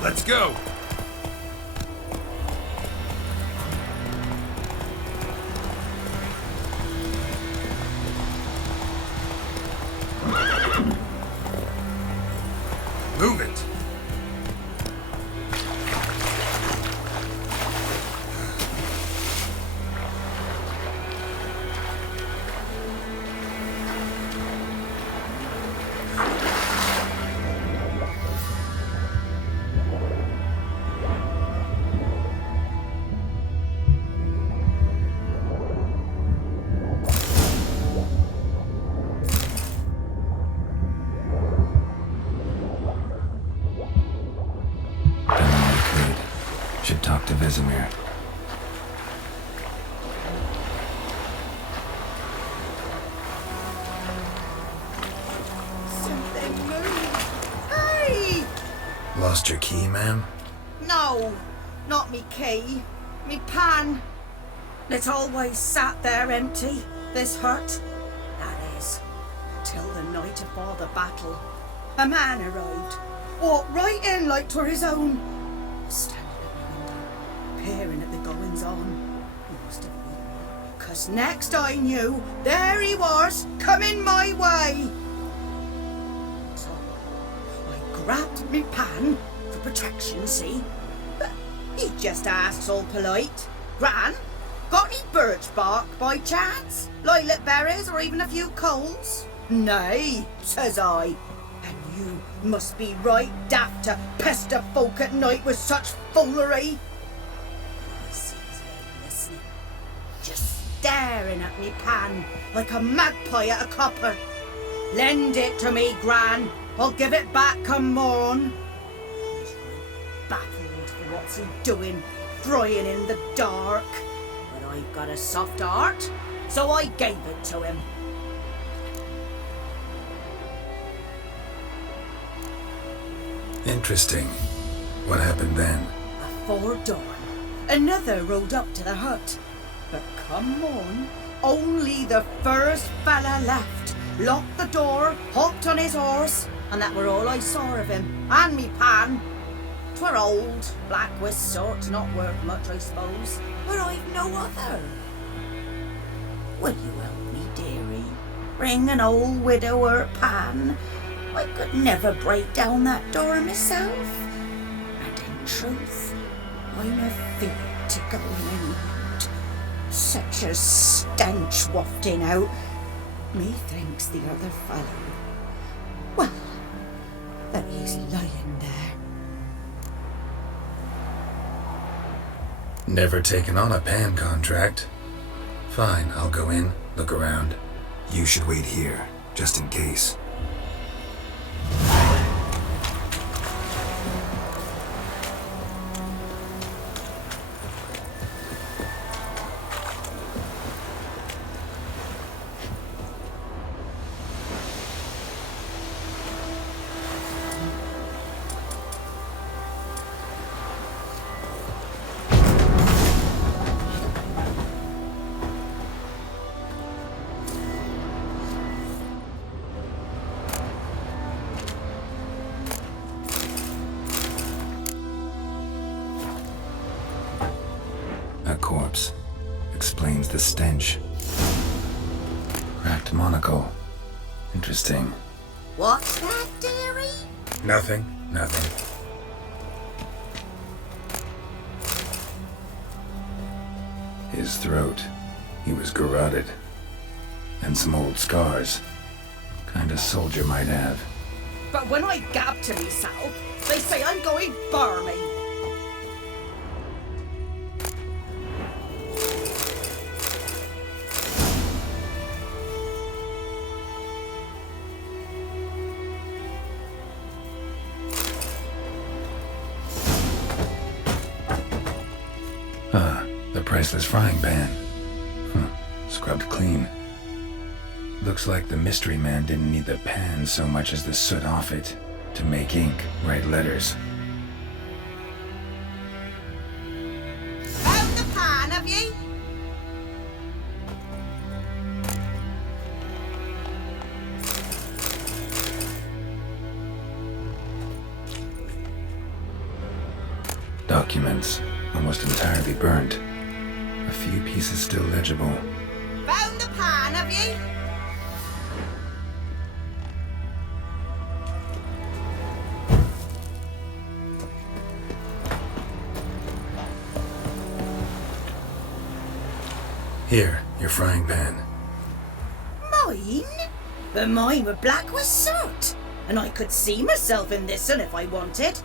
Let's go! Move it! Should talk to Vesemir. Something moved. Hey! Lost your key, ma'am? No, not me key. Me pan. It always sat there empty, this hut. That is, till the night afore the battle. A man arrived, walked right in like 'twere his own. Was standing at my window, peering at the goings-on. He must have been me, 'cause next I knew, there he was, coming my way. So I grabbed me pan for protection, see? But he just asked all polite, "Gran, got any birch bark by chance? Lilac berries or even a few coals?" "Nay," says I. "And you must be right daft to pester folk at night with such foolery." I sees he ain't listening, just staring at me pan like a magpie at a copper. "Lend it to me, Gran. I'll give it back come morn." He's right baffled for what's he doing, frying in the dark. But I've got a soft heart, so I gave it to him. Interesting. What happened then? Afore dawn, another rode up to the hut. But come on, only the first fella left, locked the door, hopped on his horse, and that were all I saw of him, and me pan. 'Twere old, black with sort, not worth much, I suppose, but I've no other. Will you help me, dearie? Bring an old widower pan. I could never break down that door myself. And in truth, I'm afeard to go in and out. Such a stench wafting out. Methinks the other fellow, well, that he's lying there. Never taken on a pan contract. Fine, I'll go in, look around. You should wait here, just in case. A corpse. Explains the stench. Cracked monocle. Interesting. What's that, dearie? Nothing. His throat. He was garroted. And some old scars. Kind of soldier might have. But when I gab to myself, they say I'm going barmy. The priceless frying pan. Scrubbed clean. Looks like the mystery man didn't need the pan so much as the soot off it to make ink, write letters. Found the pan, have ye? Documents, almost entirely burnt. A few pieces still legible. Found the pan, have ye? Here, your frying pan. Mine? But mine were black with soot, and I could see myself in this one if I wanted.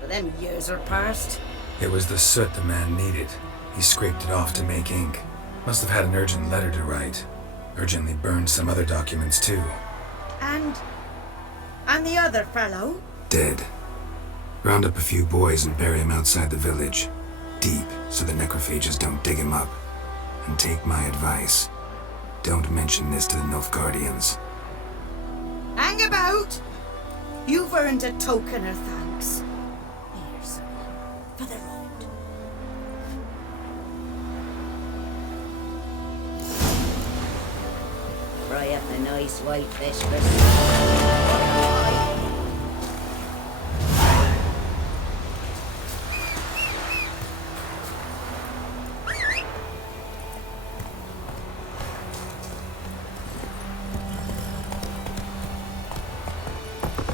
But them years are past. It was the soot the man needed. He scraped it off to make ink. Must have had an urgent letter to write. Urgently burned some other documents too. And the other fellow? Dead. Round up a few boys and bury him outside the village. Deep, so the necrophages don't dig him up. And take my advice. Don't mention this to the Nilfgaardians. Hang about! You've earned a token of thanks. Here's for the road. fry up a nice white fish for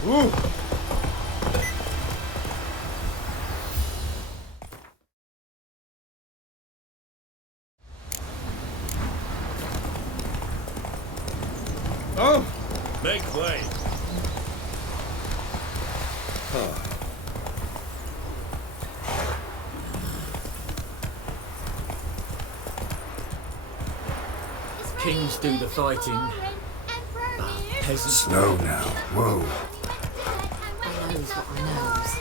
Ooh. Oh! Make way. Kings do the fighting. Peasants. Slow now. Whoa. I knows what I knows.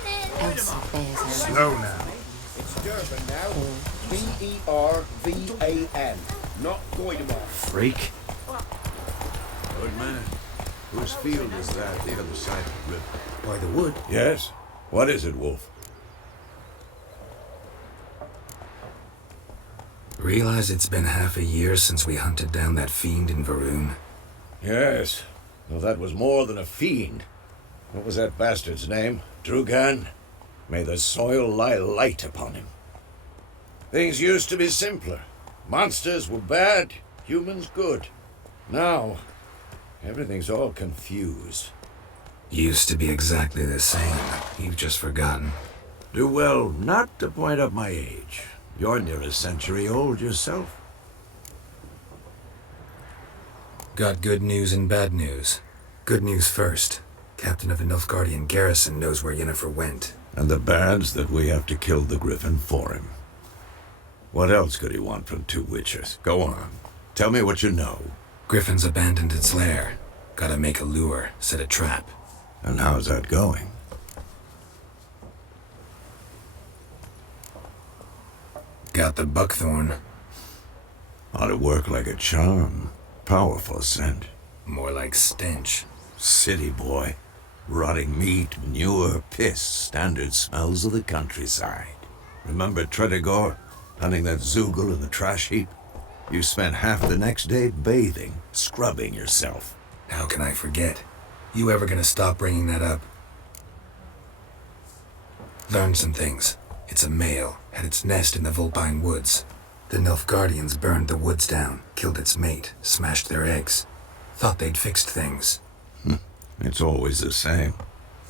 Elsa bears her. Slow now. It's Durban now. Dervan, not Goidemar. Freak. Good man. Whose field is that the other side of the river? By the wood. Yes. What is it, Wolf? Realize it's been half a year since we hunted down that fiend in Varun? Yes. Well, that was more than a fiend. What was that bastard's name? Drugan? May the soil lie light upon him. Things used to be simpler. Monsters were bad, humans good. Now, everything's all confused. Used to be exactly the same. You've just forgotten. Do well not to point up my age. You're near a century old yourself. Got good news and bad news. Good news first. Captain of the Nilfgaardian garrison knows where Yennefer went. And the bad's that we have to kill the Griffin for him. What else could he want from two witches? Go on. Tell me what you know. Griffin's abandoned its lair. Gotta make a lure, set a trap. And how's that going? Got the buckthorn. Ought to work like a charm. Powerful scent. More like stench. City boy. Rotting meat, manure, piss, standard smells of the countryside. Remember Tredegor? Hunting that Zoogle in the trash heap? You spent half the next day bathing, scrubbing yourself. How can I forget? You ever gonna stop bringing that up? Learned some things. It's a male, had its nest in the Vulpine Woods. The Nilfgaardians burned the woods down, killed its mate, smashed their eggs. Thought they'd fixed things. It's always the same.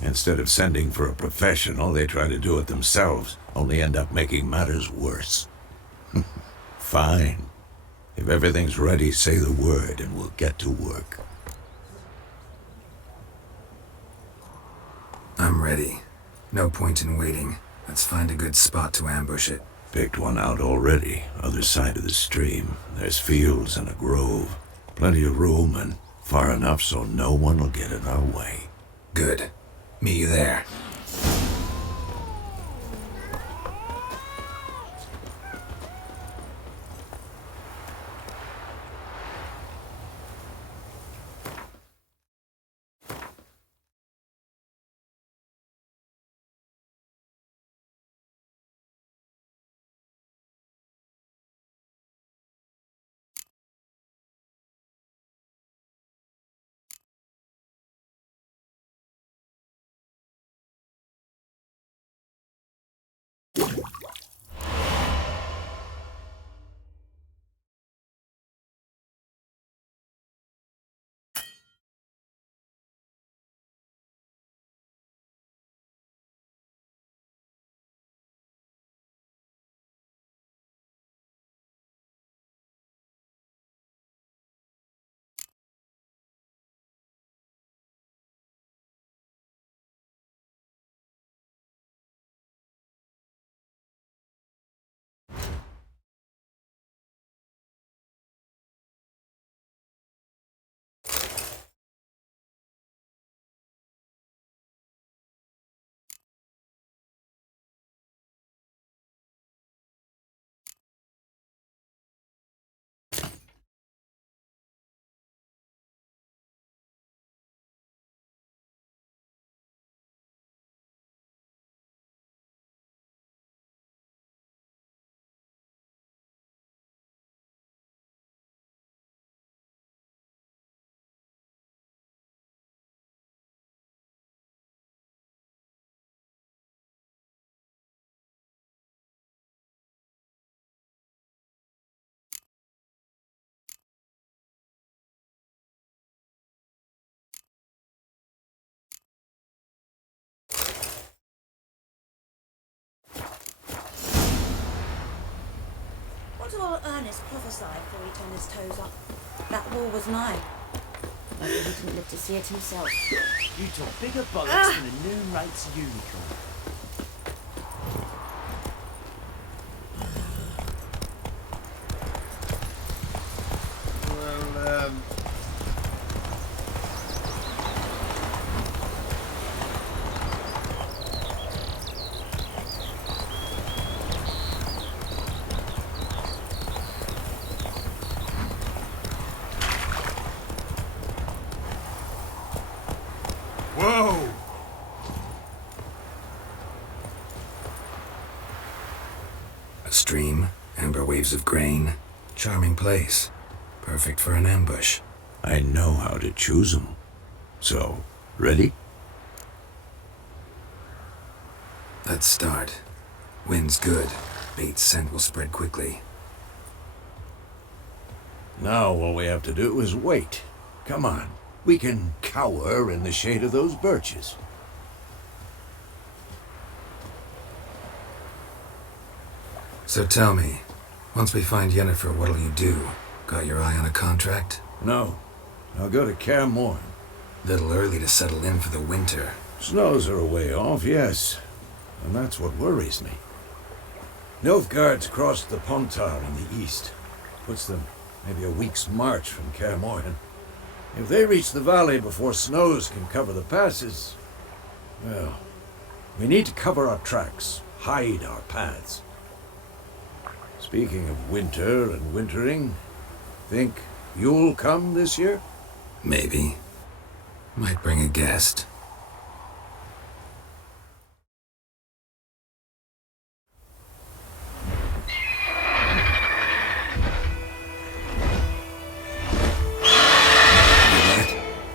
Instead of sending for a professional, they try to do it themselves, only end up making matters worse. Fine. If everything's ready, say the word and we'll get to work. I'm ready. No point in waiting. Let's find a good spot to ambush it. Picked one out already, other side of the stream. There's fields and a grove. Plenty of room and far enough so no one will get in our way. Good. Meet you there. Ernest prophesied before he turned his toes up. That war was nigh. But he didn't live to see it himself. You talk bigger bollocks than a noon rates unicorn. Whoa! A stream, amber waves of grain, charming place. Perfect for an ambush. I know how to choose them. So, ready? Let's start. Wind's good. Bait's scent will spread quickly. Now all we have to do is wait. Come on. We can cower in the shade of those birches. So tell me, once we find Yennefer, what'll you do? Got your eye on a contract? No. I'll go to Kaer Morhen. Little early to settle in for the winter. Snows are a way off, yes. And that's what worries me. Nilfgaard's crossed the Pontar in the east. Puts them maybe a week's march from Kaer Morhen. If they reach the valley before snows can cover the passes, well, we need to cover our tracks, hide our paths. Speaking of winter and wintering, think you'll come this year? Maybe. Might bring a guest.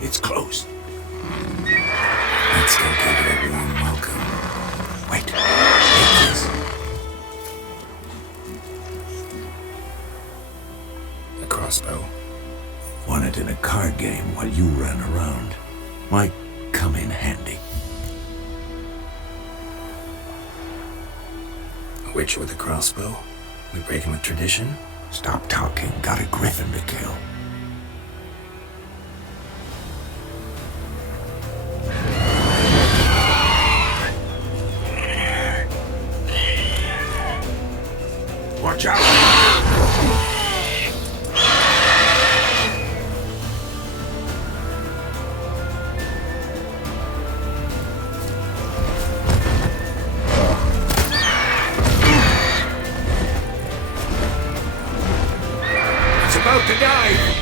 It's closed. Let's go give it a warm welcome. Wait. Take this. A crossbow. Won it in a card game while you ran around. Might come in handy. A witcher with a crossbow? We breaking with tradition? Stop talking. Got a griffin to kill. Watch out! It's about to die!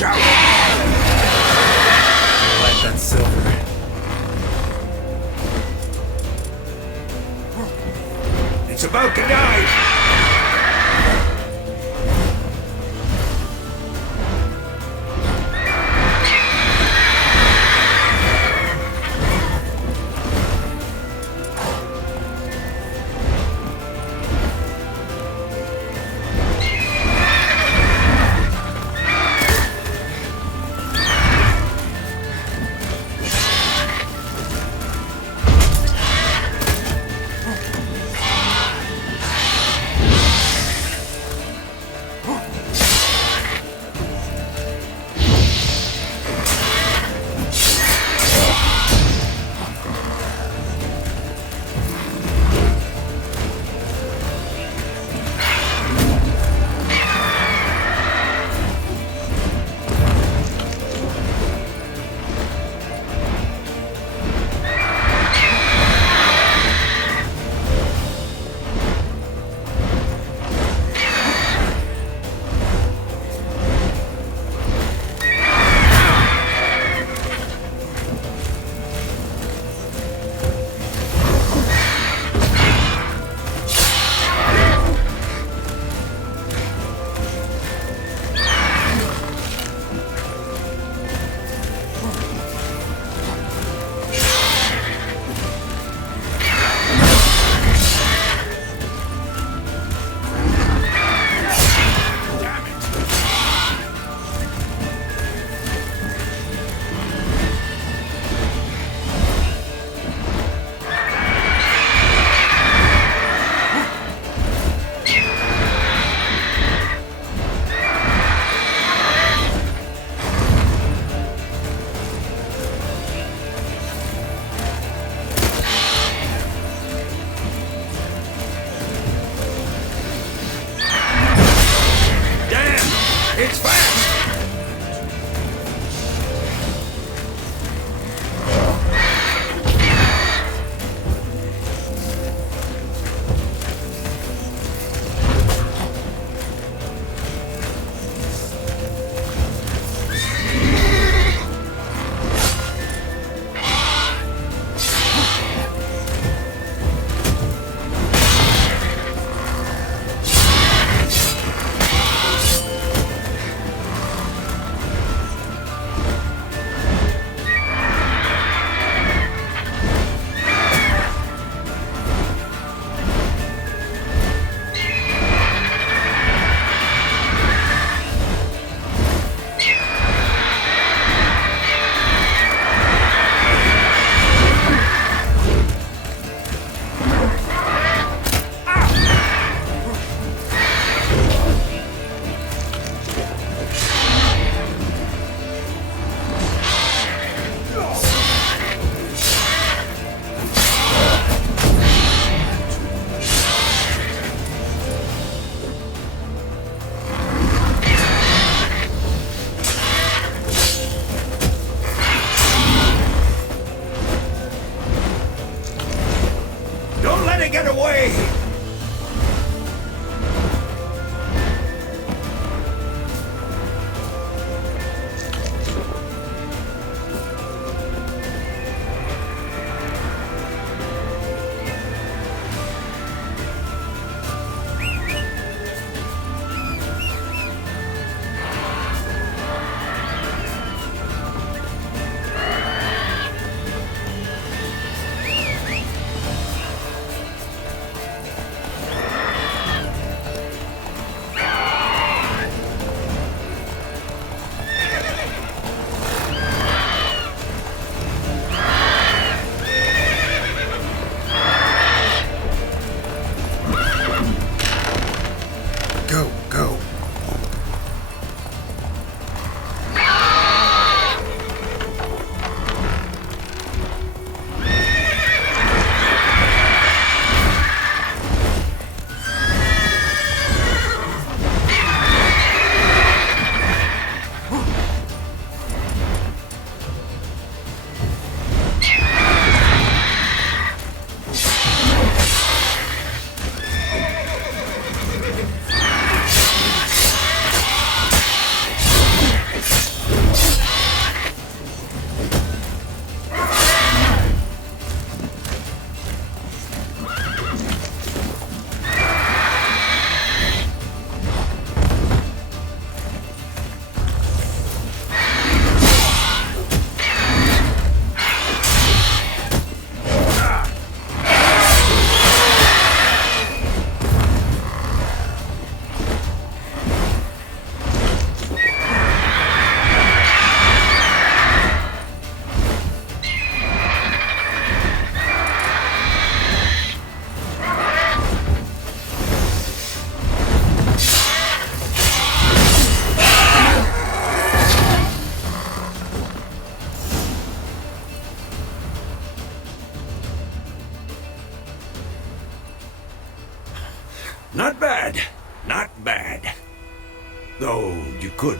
Watch out! Like that silver. It's about to die!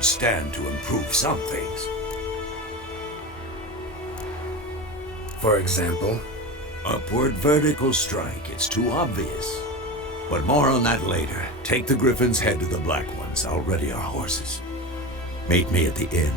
could stand to improve some things. For example? Upward vertical strike. It's too obvious. But more on that later. Take the Griffin's head to the Black Ones. I'll ready our horses. Meet me at the inn.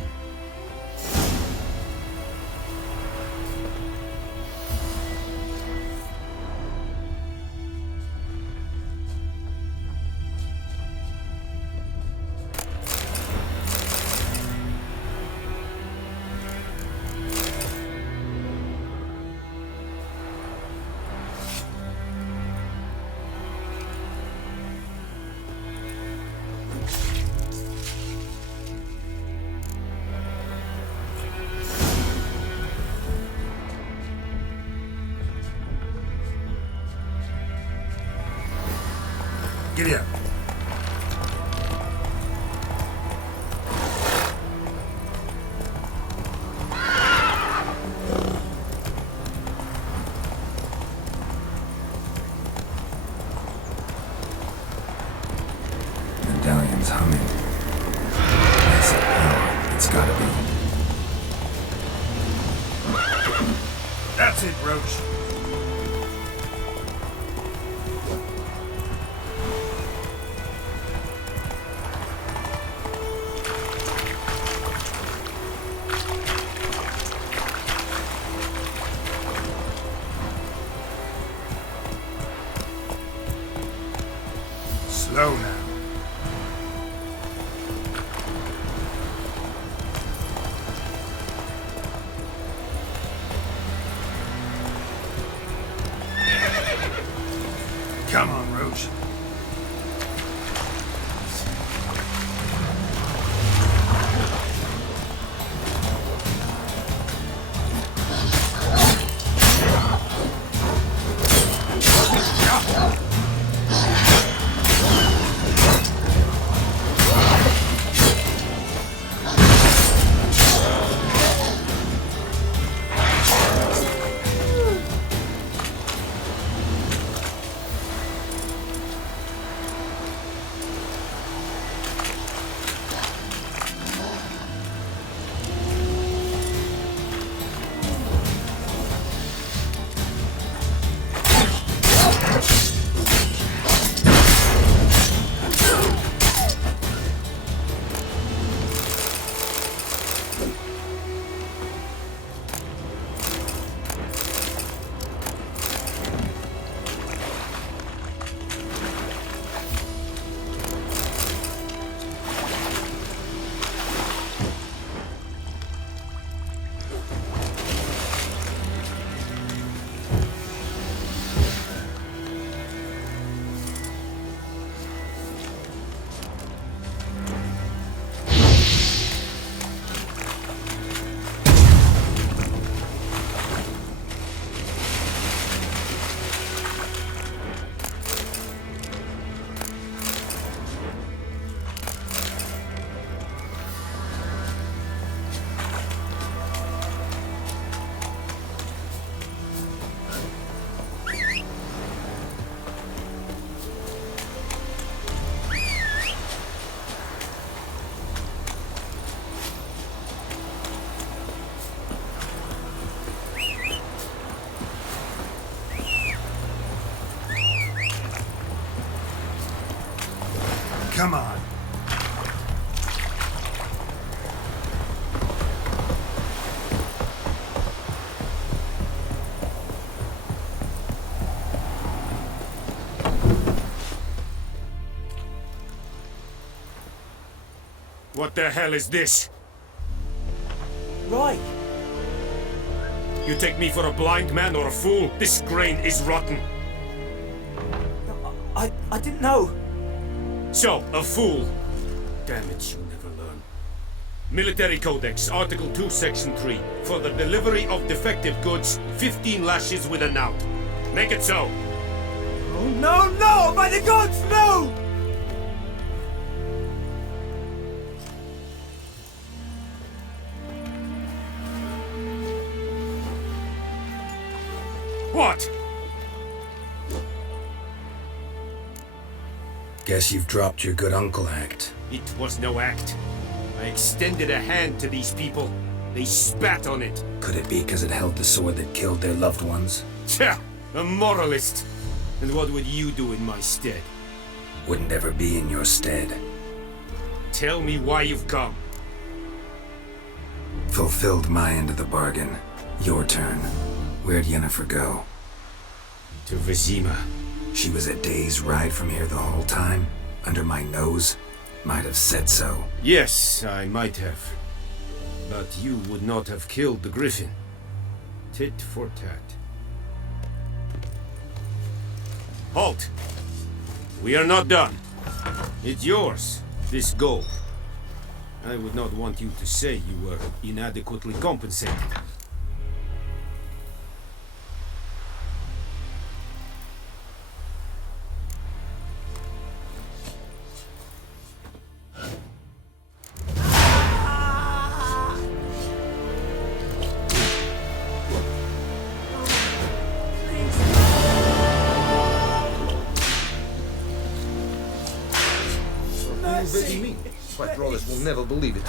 Giddy up. Medallion's humming. Nice power. It's gotta be. That's it, Roach. Slow now. Come on, Roach. Come on. What the hell is this? Right. You take me for a blind man or a fool? This grain is rotten. I didn't know. So, a fool. Damn it, you'll never learn. Military Codex, Article 2, Section 3. For the delivery of defective goods, 15 lashes with a knout. Make it so. Oh, no, no! By the gods, no! What? Guess you've dropped your good uncle act. It was no act. I extended a hand to these people. They spat on it. Could it be because it held the sword that killed their loved ones? Tja, a moralist. And what would you do in my stead? Wouldn't ever be in your stead. Tell me why you've come. Fulfilled my end of the bargain. Your turn. Where'd Yennefer go? To Vizima. She was a day's ride from here the whole time? Under my nose? Might have said so. Yes, I might have. But you would not have killed the griffin. Tit for tat. Halt! We are not done. It's yours, this gold. I would not want you to say you were inadequately compensated. My brothers will never believe it.